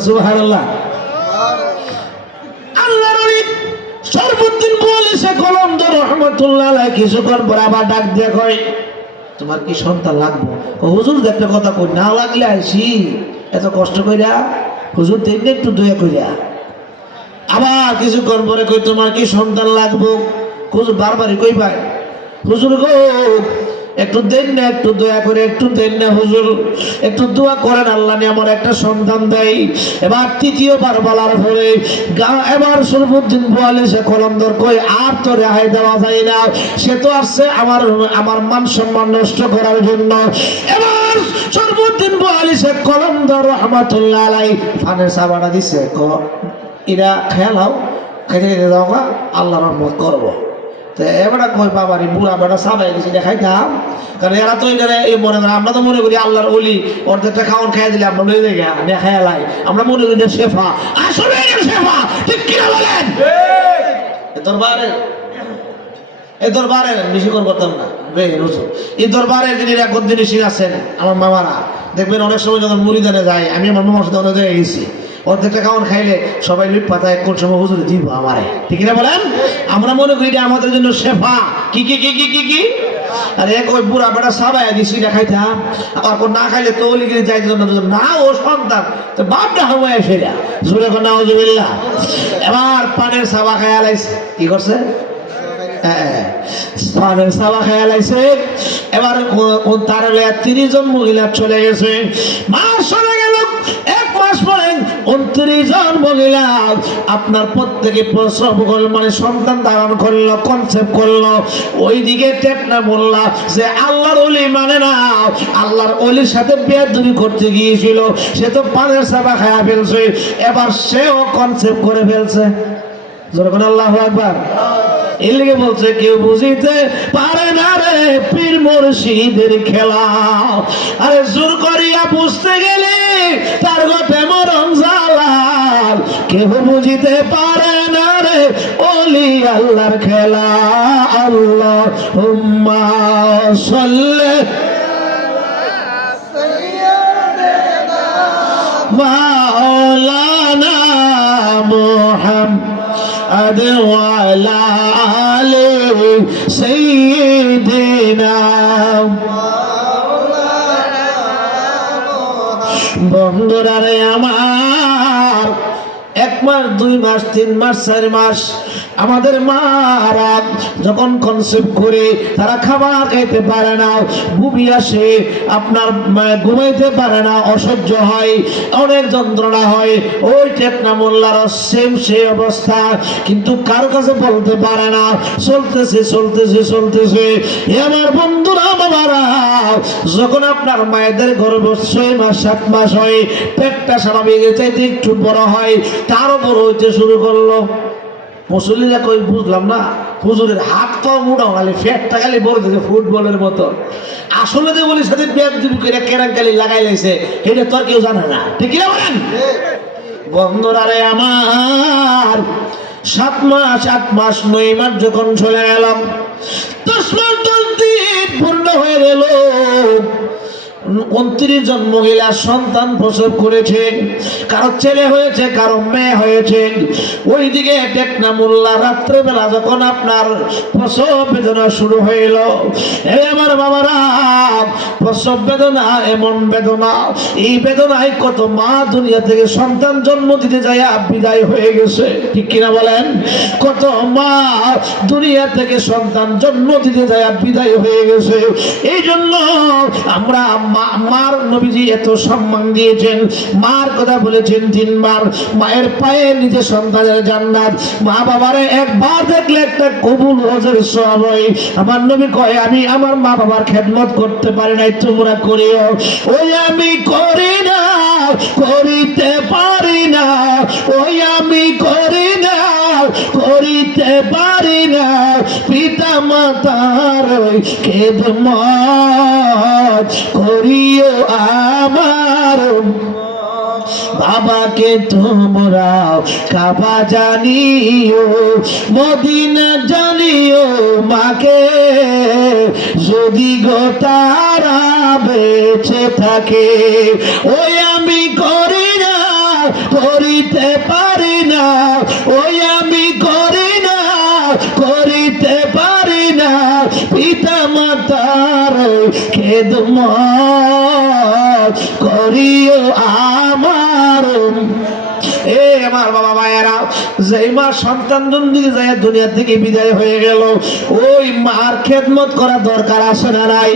সুবহানাল্লাহ। আল্লাহর ওলি সর্বদিন বলেছে কলমদার রহমাতুল্লাহ আলাইহি কিছুক্ষণ পর আবার ডাক দিয়ে কয়, তোমার কি সন্তান লাগবো? হুজুর একটা কথা কই, না লাগলে আইসি এত কষ্ট কইরা, হুজুর দিন একটু দয়া কইরা। আবার কিছুক্ষণ পরে কই, তোমার কি সন্তান লাগবো? হুজুর বারবারই কই ভাই, হুজুর গো একটু দেন না, একটু দয়া করে একটু দেন না হুজুর, একটু দোয়া করেন আল্লাহ নিয়ে আমার একটা সন্তান দেয়। এবার তৃতীয়বার বলার পরে এবার সরফুদ্দিন বলে, সে কলমদার কই, আর তো রেহাই দেওয়া যায় না, সে তো আসছে আমার মান সম্মান নষ্ট করার জন্য। এবার সরফুদ্দিন বলে, সে কলমদার রহমাতুল্লাহ আলাইহি ফানের সাবাটা দিছে, এরা খেয়ালাও খাইতে খাইতে যাও না, আল্লাহ রহমত করবো। এবার কই বাবারি বুড়া বেটা সাবাই দিছি দেখাইতাম, কারণ এরা তো এই মনে করে, আমরা তো মনে করি আল্লাহর ওলি অর্ধেকটা খাওয়ান খাইয়া দিলে আমরা লই দেখা দেখাই, আমরা মনে করি শেফা, আসলে শেফা, ঠিক কিনা বলেন? এই দরবারে বেশি করতাম না, এই দরবারের যিনি রেকর্ড জিনিস আছেন আমার মামারা, দেখবেন অনেক সময় যখন মুড়িদানে যায়, আমি আমার মামার সাথে অনেক জায়গায় গেছি, অর্ধেকটা খাওয়ান খাইলে সবাই লিপ পাতায় কোন সময় হুজুরে দিব আমারে, ঠিক না বলেন? আমরা মনে করি এটা আমাদের জন্য শেফা। কি কি কি কি কি কি আরে ওই বুড়া বেটা সাবাই দিছি না খাইতাম, আর না খাইলে তো লিখে যাই না, ও সন্তান তো বাপটা হাওয়া এসে যা জোরে না হুজুবিল্লাহ। এবার পানের সাবা খায়া লাইছে, কি করছে? পানের সাবা খায়া লাইছে। এবার তার 30 জন মহিলা চলে গেছে, মাস চলে গেল। 1 মাস পরে 29 জন মহিলা আপনার প্রত্যেকে প্রসব করল, মানে সন্তান ধারণ করলো, কনসেপ্ট করলো। ওইদিকে টেকনা মোল্লা যে আল্লাহর ওলি মানে না, আল্লাহর ওলির সাথে বেয়াদবি করতে গিয়েছিল, সে তো পানের সাবা খায়া ফেলছে, এবার সেও কনসেপ্ট করে ফেলছে। যখন আল্লাহু আকবার। এর লেগে বলছে, কেউ বুঝিতে পারে না রে পীর মুর্শিদের খেলা, আরে জোর করিয়া বুঝতে গেলে তার গতে মরণ জ্বালা, কেউ বুঝিতে পারে না রে ওলি আল্লাহর খেলা। আল্লাহুম্মা সাল্লি মাওলানা মুহাম্মদ ওয়া আলা আলি সাইয়্যিদিনা। বন্ধুরা রে আমার, 1 মাস 2 মাস 3 মাস 4 মাস আমাদের মারা যখন কনসেপ্ট করে, তারা খাবার খাইতে পারে না, ভূমি আসে, আপনার ঘুমাইতে পারে না, অসহ্য হয়, অনেক যন্ত্রণা হয়। ওই টেকনা মোল্লারও সেম সেই অবস্থা, কিন্তু কার কাছে বলতে পারে না, চলতেছে চলতেছে চলতেছে। আমার বন্ধুরা বাবারা, যখন আপনার মায়েদের গর্ভ 6 মাস 7 মাস হয়, পেটটা স্বাভাবিকের চাইতে একটু বড় হয়, তারও বড় হইতে শুরু করলো। মুসল্লিরা কই বুঝলাম না, হুজুরের হাত পাও মোটা, খালি ফ্যাটটা খালি বড় দিকে ফুটবলের মতো। আসলে যে বলি সাথে পেট দিব করে কেরাঙ্কালি লাগাই লাইছে, এটা তো আর কেউ জানে না, ঠিক না বলেন? বন্ধুরা রে আমার, 7 মাস 8 মাস 9 মাস যখন চলে গেলাম, 10 মাস 10 দিন পূর্ণ হয়ে গেল, 29 জন মহিলা সন্তান প্রসব করেছে, কারো ছেলে হয়েছে, কারো মেয়ে হয়েছে। ওইদিকে টেকনা মোল্লা রাত্রেবেলা যখন আপনার প্রসব বেদনা শুরু হইল, আমার বাবারা, প্রসব বেদনা এমন বেদনা, এই বেদনায় কত মা দুনিয়া থেকে সন্তান জন্ম দিতে যায় বিদায় হয়ে গেছে, ঠিক কিনা বলেন? কত মা দুনিয়া থেকে সন্তান জন্ম দিতে যায় বিদায় হয়ে গেছে। এই জন্য আমরা মার নবীজি এত সম্মান দিয়েছেন, মার কথা বলেছেন 3 বার। মায়ের পায়ে নিজের সন্তানের জান্নাত, মা বাবারে একবার দেখলে একটা কবুল হজের সওয়াব হয়। আমার নবী কয়, আমি আমার মা বাবার খেদমত করতে পারি নাই, তোমরা করিও। ওই আমি করি না, করিতে পারি না, ওই আমি করি না, করিতে পারি না, পিতা মাতার খেদমত করিও আমার। বাবাকে তোমরা কাবা জানিও, মদিনা জানিও, মাকে যদি গো তারা বেঁচে থাকে। ওই আমি করি না, করিতে পারি না, ওই আমি করি না, করিতে পারি না, পিতা মাতার খেদমত করিও আমার। এ আমার বাবা মায়েরা, যেই মা সন্তান দিকে যায় দুনিয়া থেকে বিদায় হয়ে গেল, ওই মার খেদমত করা দরকার আছে না নাই?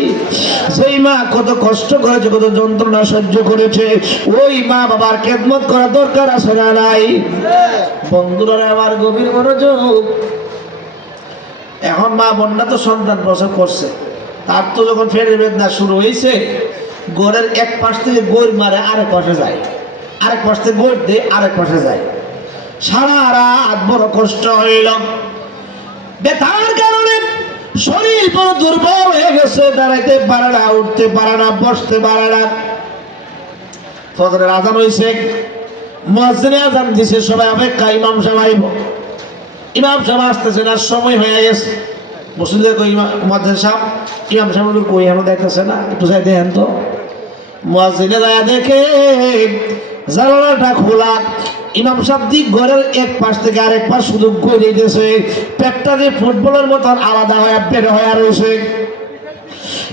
যেই মা কত কষ্ট করেছে, কত যন্ত্রণা সহ্য করেছে, ওই মা বাবার খেদমত করা দরকার আছে না নাই? বন্ধুরা আমার গভীর মনোযোগ। এখন মা বোনরা তো সন্তান প্রসব করছে, তার তো যখন ফেরের বেদনা শুরু হয়েছে, গোড়ের এক পাশ থেকে গোড় মারে আরেক পাশে যায়, আরেক পাশ থেকে গোড় দিয়ে আরেক পাশে যায়। সারা রাত বড় কষ্ট হইল, ব্যথার কারণে শরীর বড় দুর্বল হয়ে গেছে, দাঁড়াইতে পারে না, উঠতে পারে না, বসতে পারে না। ফজরের আজান হয়েছে, মুয়াজ্জিনে আজান দিছে, সবাই অপেক্ষা, ইমাম সাহেব আইব। ইমাম সাহেব আসতেছে না, সময় হয়ে গেছে। মুসল্লিদের কই মুয়াজ্জিন সাহেব, ইমাম সাহেব কই এখনো দেখতেছে না, একটু যাই দেখেন তো। মুয়াজ্জিনে যায় দেখে জানালাটা খোলা, ইমাম সাহেব দিক ঘরের এক পাশ থেকে আরেক পাশ শুধু গড়ে দিতেছে, পেটটা যে ফুটবলের মতন আলাদা হয়ে বের হয়ে রয়েছে।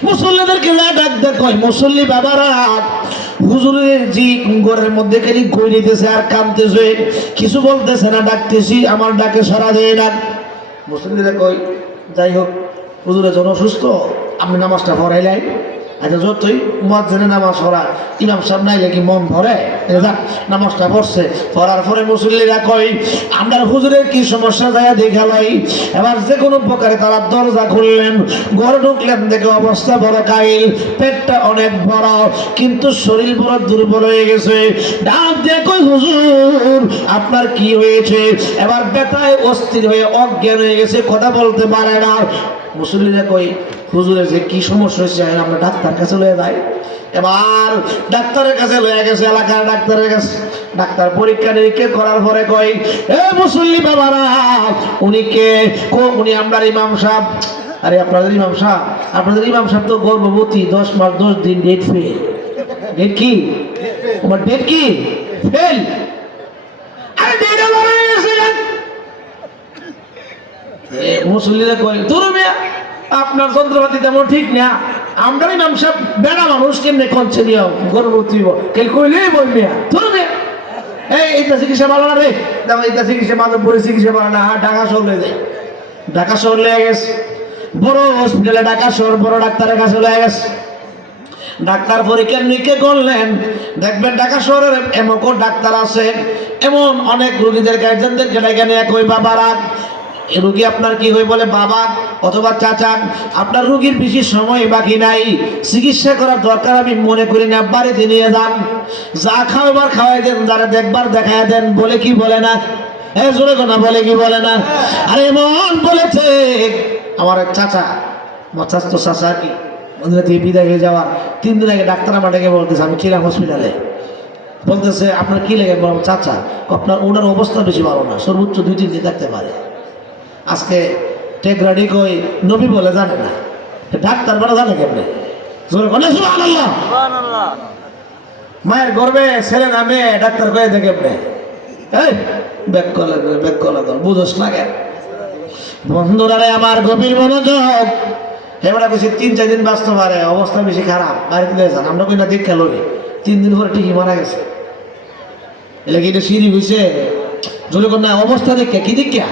মুসল্লিদেরকে ডাক দেখো, মুসল্লি বাবারা, হুজুরের জি ঘরের মধ্যে খালি গড়ে দিতেছে আর কাঁদতেছে, কিছু বলতেছে না, ডাকতেছি আমার ডাকে সারা দেয় না। মুসল্লিরা কই, যাই হোক, হুজুরের জন্য অসুস্থ, আপনি নামাজটা পড়াইলাই। আচ্ছা, যতই মুয়াজ্জিনে নামাজ পড়া, ইমাম সাহেব নাইলে কি মন ভরে? যাক, নামাজটা পড়ছে, পড়ার পরে মুসল্লিরা কই, আমরা হুজুরের কি সমস্যা যায় দেখালাই। এবার যে কোনো প্রকারে তারা দরজা খুললেন, ঘরে ঢুকলেন, দেখে অবস্থা বড় কাহিল, পেটটা অনেক বড়, কিন্তু শরীর বড় দুর্বল হয়ে গেছে। ডাক দিয়ে কই, হুজুর আপনার কি হয়েছে? এবার ব্যথায় অস্থির হয়ে অজ্ঞান হয়ে গেছে, কথা বলতে পারে না। মুসল্লিরা কই, হুজুরের যে কি সমস্যা হয়েছে, আমরা ডাক্তার কাছে লয়ে যাই। এবার ডাক্তারের কাছে লয়ে গেছে, এলাকার ডাক্তারের কাছে। ডাক্তার পরীক্ষা নিরীক্ষা করার পরে কই, এ মুসল্লি বাবারা, উনি কে? উনি আপনার ইমাম সাহেব। আরে আপনাদের ইমাম সাহেব? আপনাদের ইমাম সাহেব তো গর্ভবতী, 10 মাস 10 দিন, ডেট ফেল। ডেট কি? তোমার ডেট কি? ফেল। আরে ডেট বাড়াই গেছে। মুসল্লিরা কই, তোর মেয়ে আপনার যন্ত্রপাতি তেমন ঠিক না, আমরা ইমাম সাহেব বেড়া মানুষ কেমনে করছে দিও গর্ভবতী কেল কইলেই বলবে তোর মেয়ে এইটা চিকিৎসা ভালো না রে, দেখো এইটা চিকিৎসা মাধবপুরে চিকিৎসা ভালো না, ঢাকা শহর লয়ে যায়। ঢাকা শহর লয়ে গেছে, বড় হসপিটালে ঢাকা শহর বড় ডাক্তারের কাছে লয়ে গেছে। ডাক্তার পরীক্ষা নিরীক্ষা করলেন, দেখবেন ঢাকা শহরের এমন ডাক্তার আছে, এমন অনেক রোগীদের গার্জেনদেরকে ডেকে নিয়ে কই, বাবারা রুগী আপনার কি হয়ে বলে, বাবা অথবা চাচা আপনার রুগীর বেশি সময় বাকি নাই, চিকিৎসা করার দরকার আমি মনে করি না, বাড়িতে নিয়ে যান, যা খাওয়াবার খাওয়াই দেন, যারা দেখবার দেখায় দেন। বলে কি বলে না? হ্যাঁ জোরে কোনা বলে কি বলে না? আরে এমন বলেছে, আমার এক চাচা, তো চাচা কি মন্দিরে থেকে বিদায় হয়ে যাওয়ার 3 দিন আগে ডাক্তার আমার ডেকে বলতেছে, আমি ছিলাম হসপিটালে, বলতেছে আপনার কি লেগে? বললাম চাচা আপনার ওনার অবস্থা বেশি ভালো না, সর্বোচ্চ 2-3 দিন থাকতে পারে। আজকে টেকরাডি কই নবী বলে জানে না, ডাক্তার বলে জানে কেমনে? জোরে বলে সুবহানাল্লাহ। মায়ের গর্বে ছেলে না মেয়ে ডাক্তার কয়ে দেখে কেমনে? এই ব্যাক কলা বুঝোস না কেন? বন্ধুরা আমার গভীর মনোযোগ। এবার বেশি 3-4 দিন বাঁচতে পারে, অবস্থা বেশি খারাপ, বাড়িতে নিয়ে যান। আমরা কই না দীক্ষা লই, 3 দিন পরে ঠিকই মারা গেছে। এলে কি এটা সিঁড়ি হয়েছে? জোরে কোন না অবস্থা দেখে কি দীক্ষা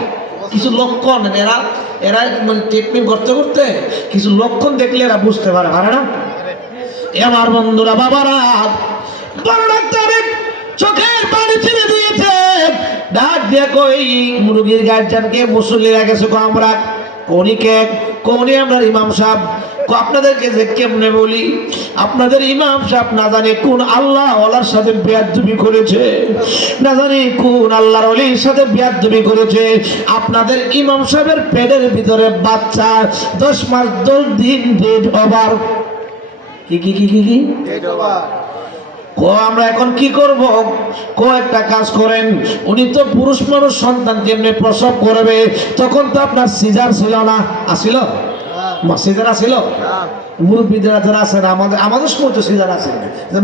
কিছু লক্ষণ এরা এরা মানে ট্রিটমেন্ট করতে করতে কিছু লক্ষণ দেখলে এরা বুঝতে পারে না। আমার বন্ধুরা বাবারা, বড় ডাক্তারের চোখের পানি ছেড়ে দিয়েছে, ডাক দিয়ে কই মুরগির গার্জিয়ানকে মুসল্লিরা গেছে আমরা কোনি আমরা ইমাম সাহেব আপনাদেরকে যে কেমনে বলি, আপনাদের ইমাম সাহেব না জানে কোন আল্লাহ ওয়ালার সাথে বেয়াদবি করেছে, না জানি কোন আল্লাহর ওলির সাথে বেয়াদবি করেছে। আপনাদের ইমাম সাহেবের পেটের ভিতরে বাচ্চা 10 মাস 10 দিন ডেড ওভার। কি আমরা এখন কি করব? একটা কাজ করেন, উনি তো পুরুষ মানুষ, সন্তান কেমনে প্রসব করবে? তখন তো আপনার সিজার ছিল না, আসিল সিজার আসিল? মুরব্বীদের যারা আছে না, আমাদের সময় তো সিজার আছে,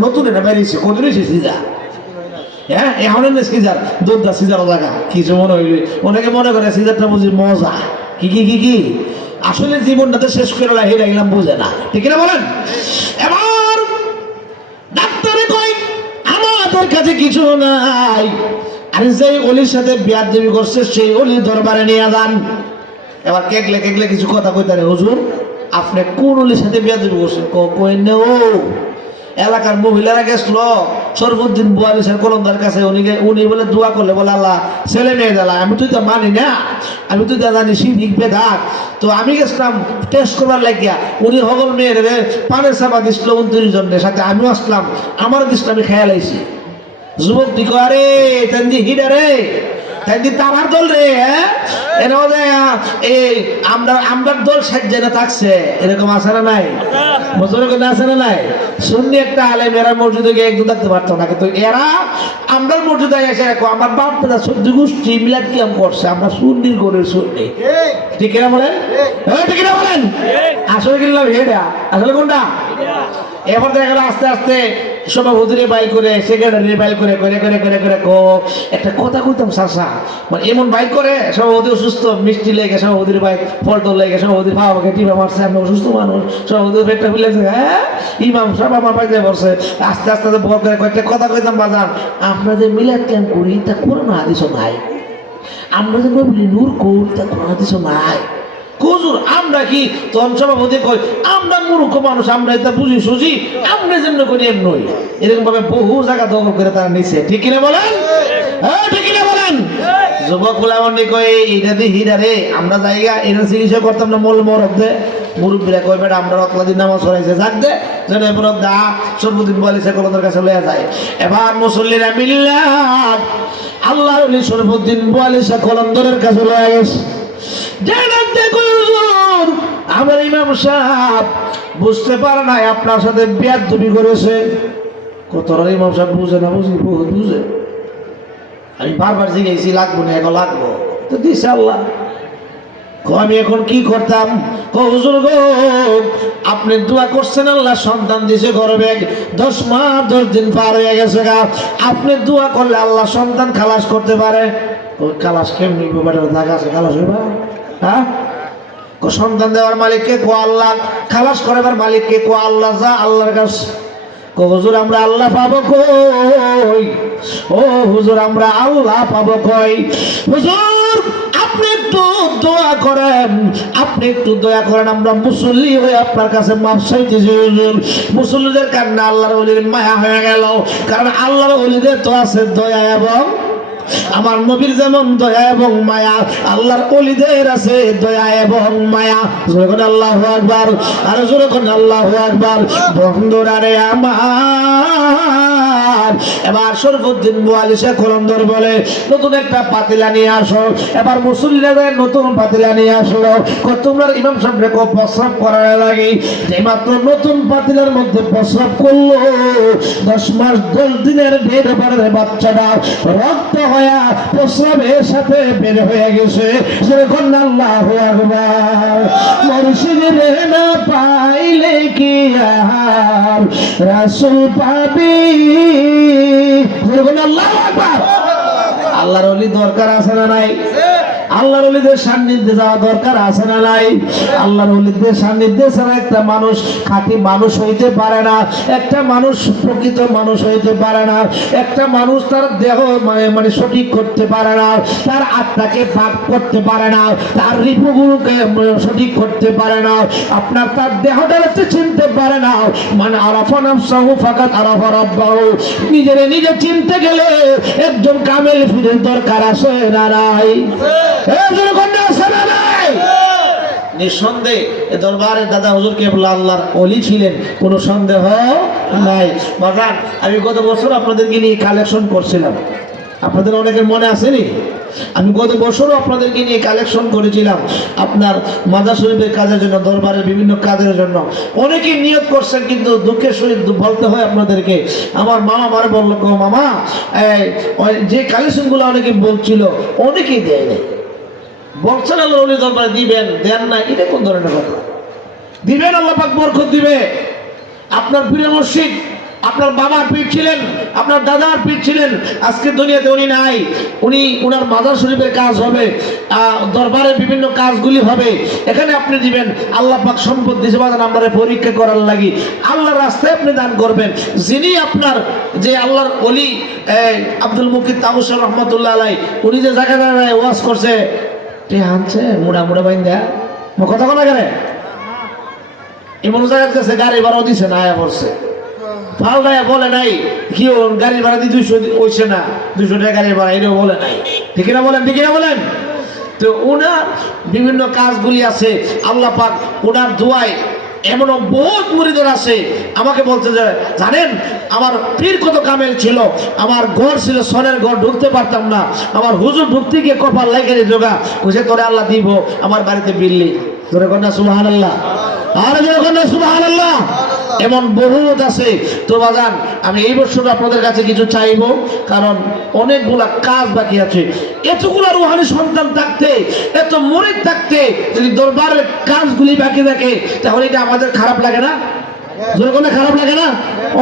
নতুন এটা বেরিয়েছে, কত বেশি সিজার। হ্যাঁ এখন সিজার দুধটা সিজার জায়গা কিছু মনে হইলে অনেকে মনে করে সিজারটা বুঝি মজা। কি আসলে জীবনটাতে শেষ করে হেরে গেলাম, বুঝে না, ঠিক না বলেন? এবার ডাক্তারে কই আমাদের কাছে কিছু নাই, আর যে অলির সাথে বেয়াদবি করছে সেই অলির দরবারে নিয়ে যান। এবার কেকলে কিছু কথা কইতারে, হুজুর আপনি কোন অলির সাথে বেয়াদবি করছেন? কই না ও এলাকার মহিলারা গেছিল সরফুদ্দিন বুয়ালিশের কলমদার কাছে, উনি বলে দোয়া করলে বলে আল্লাহ ছেলে মেয়ে দেলা। আমি তুই তো মানি না, আমি তুই তো জানি শিখ বেদাত। তো আমি গেছিলাম টেস্ট করবার লাগিয়া, উনি হগল মেয়ের পানের চাপা দিছিল 29 জনের সাথে, আমিও আসলাম, আমার দিছিল, আমি খেয়াল আইছি। যুবক দিক আরে তেন্দি হিডা রে, তেন্দি তারার দল রে, আমরা দল সাজ্জে না থাকছে, এরকম আছে না নাই? বছরের কথা আছে না নাই? সুন্নি একটা আলেম এরা মসজিদে গিয়ে একদম থাকতে পারতো না, কিন্তু এরা আমরা মসজিদে এসে রাখো আমার বাপ দাদা 14 গোষ্ঠী মিলাদ কিয়াম করছে, আমরা সুন্নির গরের সুন্নি, ঠিক কিনা বলেন? ঠিক কিনা বলেন? আসলে কিনলাম এটা, আসলে কোনটা? এবার দেখা গেল আস্তে আস্তে সভাপতিরে বাইক করে, সেক্রেটারি বাইক করে করে করে করে করে একটা কথা কইতাম চাষা, মানে এমন বাইক করে সভাপতি অসুস্থ, মিষ্টি লেগে সভাপতির বাইক ফলটল লেগে সভাপতির বাবাকে টিপে মারছে, আমি অসুস্থ মানুষ, সভাপতির পেটটা ফেলেছে, হ্যাঁ ইমাম সাহেব আমার বাইকে পড়ছে। আস্তে আস্তে বড় করে কয়েকটা কথা কইতাম, বাজান আমরা যে মিলাদ ক্যাম্প করি তা কোরআন হাদিসও নাই, আমরা যে নবী নূর করি তা কোরআন হাদিসও নাই। হুজুর আমরা কি তখন সভাপতি কই আমরা মূর্খ মানুষ, আমরা এটা বুঝি সুঝি, আমরা যেমন করি এমনই। এরকম ভাবে বহু জায়গা দখল করে তারা নিছে, ঠিক কিনা বলেন? হ্যাঁ ঠিক কিনা বলেন? যুবক গুলা মনে কই এটা দিয়ে হিরা রে, আমরা জায়গা এটা চিকিৎসা করতাম না, মোল মরক দে। মুরব্বীরা কই বেটা আমরা রতলাদিন নামাজ পড়াইছে, যাক দে যেন এবার দা সর্বদিন বলেছে কলদের কাছে লইয়া যায়। এবার মুসল্লিরা মিল্লা আল্লাহর ওলি সর্বদিন বলেছে কলন্দরের কাছে লইয়া গেছে। আমার ইমাম সাহেব বুঝতে পারে নাই আপনার সাথে বেয়াদবি করেছে। কতটা ইমাম সাহেব বুঝে না, বুঝি বহুত বুঝে। আমি বারবার জিজ্ঞেসি লাগবো না, এখন লাগবো তো দিছে আল্লাহ। আমি এখন কি করতাম? হুজুর গো আপনি দোয়া করছেন, আল্লাহ সন্তান দিছে গর্বে, 10 মাস 10 দিন পার হয়ে গেছে গা, আপনি দোয়া করলে আল্লাহ সন্তান খালাস করতে পারে। ওই খালাস কেমনি জায়গা আছে খালাস হইবা? হ্যাঁ সন্তান দেওয়ার মালিককে কো আল্লাহ, খালাস করাবার মালিককে কো আল্লাহ, যা আল্লাহর কাছে। হুজুর আমরা আল্লাহ পাবো কই? ও হুজুর আমরা আল্লাহ পাবো কই? হুজুর আপনি একটু দোয়া করেন, আপনি একটু দয়া করেন, আমরা মুসল্লি হয়ে আপনার কাছে মাপ চাইতেছি হুজুর। মুসল্লিদের কান্না আল্লাহর ওলির মায়া হয়ে গেল, কারণ আল্লাহর ওলিদের তো আছে দয়া এবং আমার নবীর যেমন দয়া এবং মায়া, আল্লাহর ওলিদের আছে দয়া এবং মায়া। জোরে করে আল্লাহু আকবার, আর জোরে করে আল্লাহু আকবার। বন্ধুরা রে আমার, এবার শরফুদ্দিন বুয়ালি শেখ কলন্দর বলে নতুন একটা পাতিলা নিয়ে আসো। এবার মুসল্লিরা নতুন পাতিলা নিয়ে আসলো। তোমরা ইমাম সাহেবকে প্রস্রাব করার লাগে, যে মাত্র নতুন পাতিলার মধ্যে প্রস্রাব করলো, 10 মাস 10 দিনের বের বাড়ার বাচ্চাটা রক্ত হয়ে প্রস্রাবের সাথে বের হয়ে গেছে। যখন আল্লাহু আকবার। মুর্শিদের না পাইলে কি আর রাসূল পাবি। যখন আল্লাহু আকবার। আল্লাহর ওলি দরকার আছে না নাই? আল্লাহর ওলিদের সান্নিধ্যে যাওয়া দরকার আছে না নাই? আল্লাহর ওলিদের সান্নিধ্যে ছাড়া একটা মানুষ খাঁটি মানুষ হইতে পারে না, একটা মানুষ প্রকৃত মানুষ হইতে পারে না, একটা মানুষ তার দেহ মানে সঠিক করতে পারে না, তার আত্মাকে পাক করতে পারে না, তার রিপুগুলোকে সঠিক করতে পারে না, আপনার তার দেহটাকে চিনতে পারে না। মানে আরাফা নাফসাহু ফাকাত আরাফা রাব্বাহু। নিজে চিনতে গেলে একজন কামেল ফিরের দরকার আছে না নাই? নিঃসন্দেহে দরবারের দাদা হুজুর কেবলা আল্লাহর ওলি ছিলেন, কোনো সন্দেহ নাই। বাগান আমি গত বছর আপনাদেরকে নিয়ে কালেকশন করছিলাম, আপনাদের অনেকের মনে আসেনি? আমি গত বছরও আপনাদেরকে নিয়ে কালেকশন করেছিলাম আপনার মাজার শরীফের কাজের জন্য, দরবারের বিভিন্ন কাজের জন্য। অনেকেই নিয়ত করছেন, কিন্তু দুঃখের সহিত বলতে হয় আপনাদেরকে, আমার মামা আমারে বললো, মামা যে কালেকশনগুলো অনেকে বলছিল অনেকেই দেয় নাই। বলছেন আল্লাহ ওলি দরবারে দিবেন, দেন না, এটা কোন ধরনের কথা? দিবেন, আল্লাহ পাক বরকত দিবে। আপনার প্রিয় মুর্শিদ আপনার বাবার পীর ছিলেন, আপনার দাদার পীর ছিলেন, আজকে দুনিয়াতে উনি নাই। উনার মাজার শরীফের কাজ হবে, দরবারের বিভিন্ন কাজগুলি হবে, এখানে আপনি দিবেন। আল্লাহ পাক সম্পদ দিয়েছে বাজার নাম্বারে পরীক্ষা করার লাগি, আল্লাহর রাস্তায় আপনি দান করবেন। যিনি আপনার যে আল্লাহর ওলি আব্দুল মুকিত তাবুসর রহমতুল্লাহ আলাই, উনি যে জায়গায় ওয়াজ করছে আনছে মুড়া বাইন দেয়া কথা বলা গেলে এমন জায়গার কাছে গাড়ি ভাড়াও দিছে না, আয়া পড়ছে পাল্টায়া বলে নাই কি গাড়ি ভাড়া দিয়ে 200 হইছে না, 200 টাকা গাড়ি ভাড়া এটাও বলে নাই। ঠিক না বলেন? ঠিক না বলেন? তো ওনার বিভিন্ন কাজগুলি আছে, আল্লাহ পাক ওনার দোয়ায় এমনও বহুত মুরিদের আছে আমাকে বলতে যে জানেন আমার পীর কত কামেল ছিল, আমার ঘর ছিল সোনার ঘর, ঢুকতে পারতাম না, আমার হুজুর ঢুকতে গিয়ে কপাল লাগে জোগা বুঝে তোরে আল্লাহ দিব আমার বাড়িতে বিল্লি। তোরে কন্যা সুবহানাল্লাহ, আর কন্যা সুবহানাল্লাহ। এমন বহুত আছে। তো বাজান আমি এই বছর আপনাদের কাছে কিছু চাইবো, কারণ অনেকগুলা কাজ বাকি আছে। এতগুলা রুহানি সন্তান থাকতে, এত মুরিদ থাকতে, যদি দরবারের কাজগুলি বাকি থাকে তাহলে এটা আমাদের খারাপ লাগে না? খারাপ লাগে না?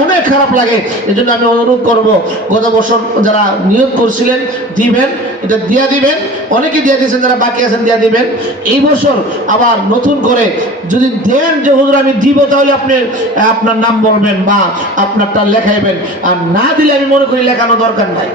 অনেক খারাপ লাগে। এই জন্য আমি অনুরোধ করব, গত বছর যারা নিয়োগ করছিলেন দিবেন, এটা দিয়া দিবেন। অনেকে দিয়ে দিয়েছেন, যারা বাকি আছেন দিয়া দিবেন। এই বছর আবার নতুন করে যদি দেন যে হুজুর আমি দিব, তাহলে আপনি আপনার নাম বলবেন বা আপনারটা লেখাইবেন, আর না দিলে আমি মনে করি লেখানো দরকার নাই।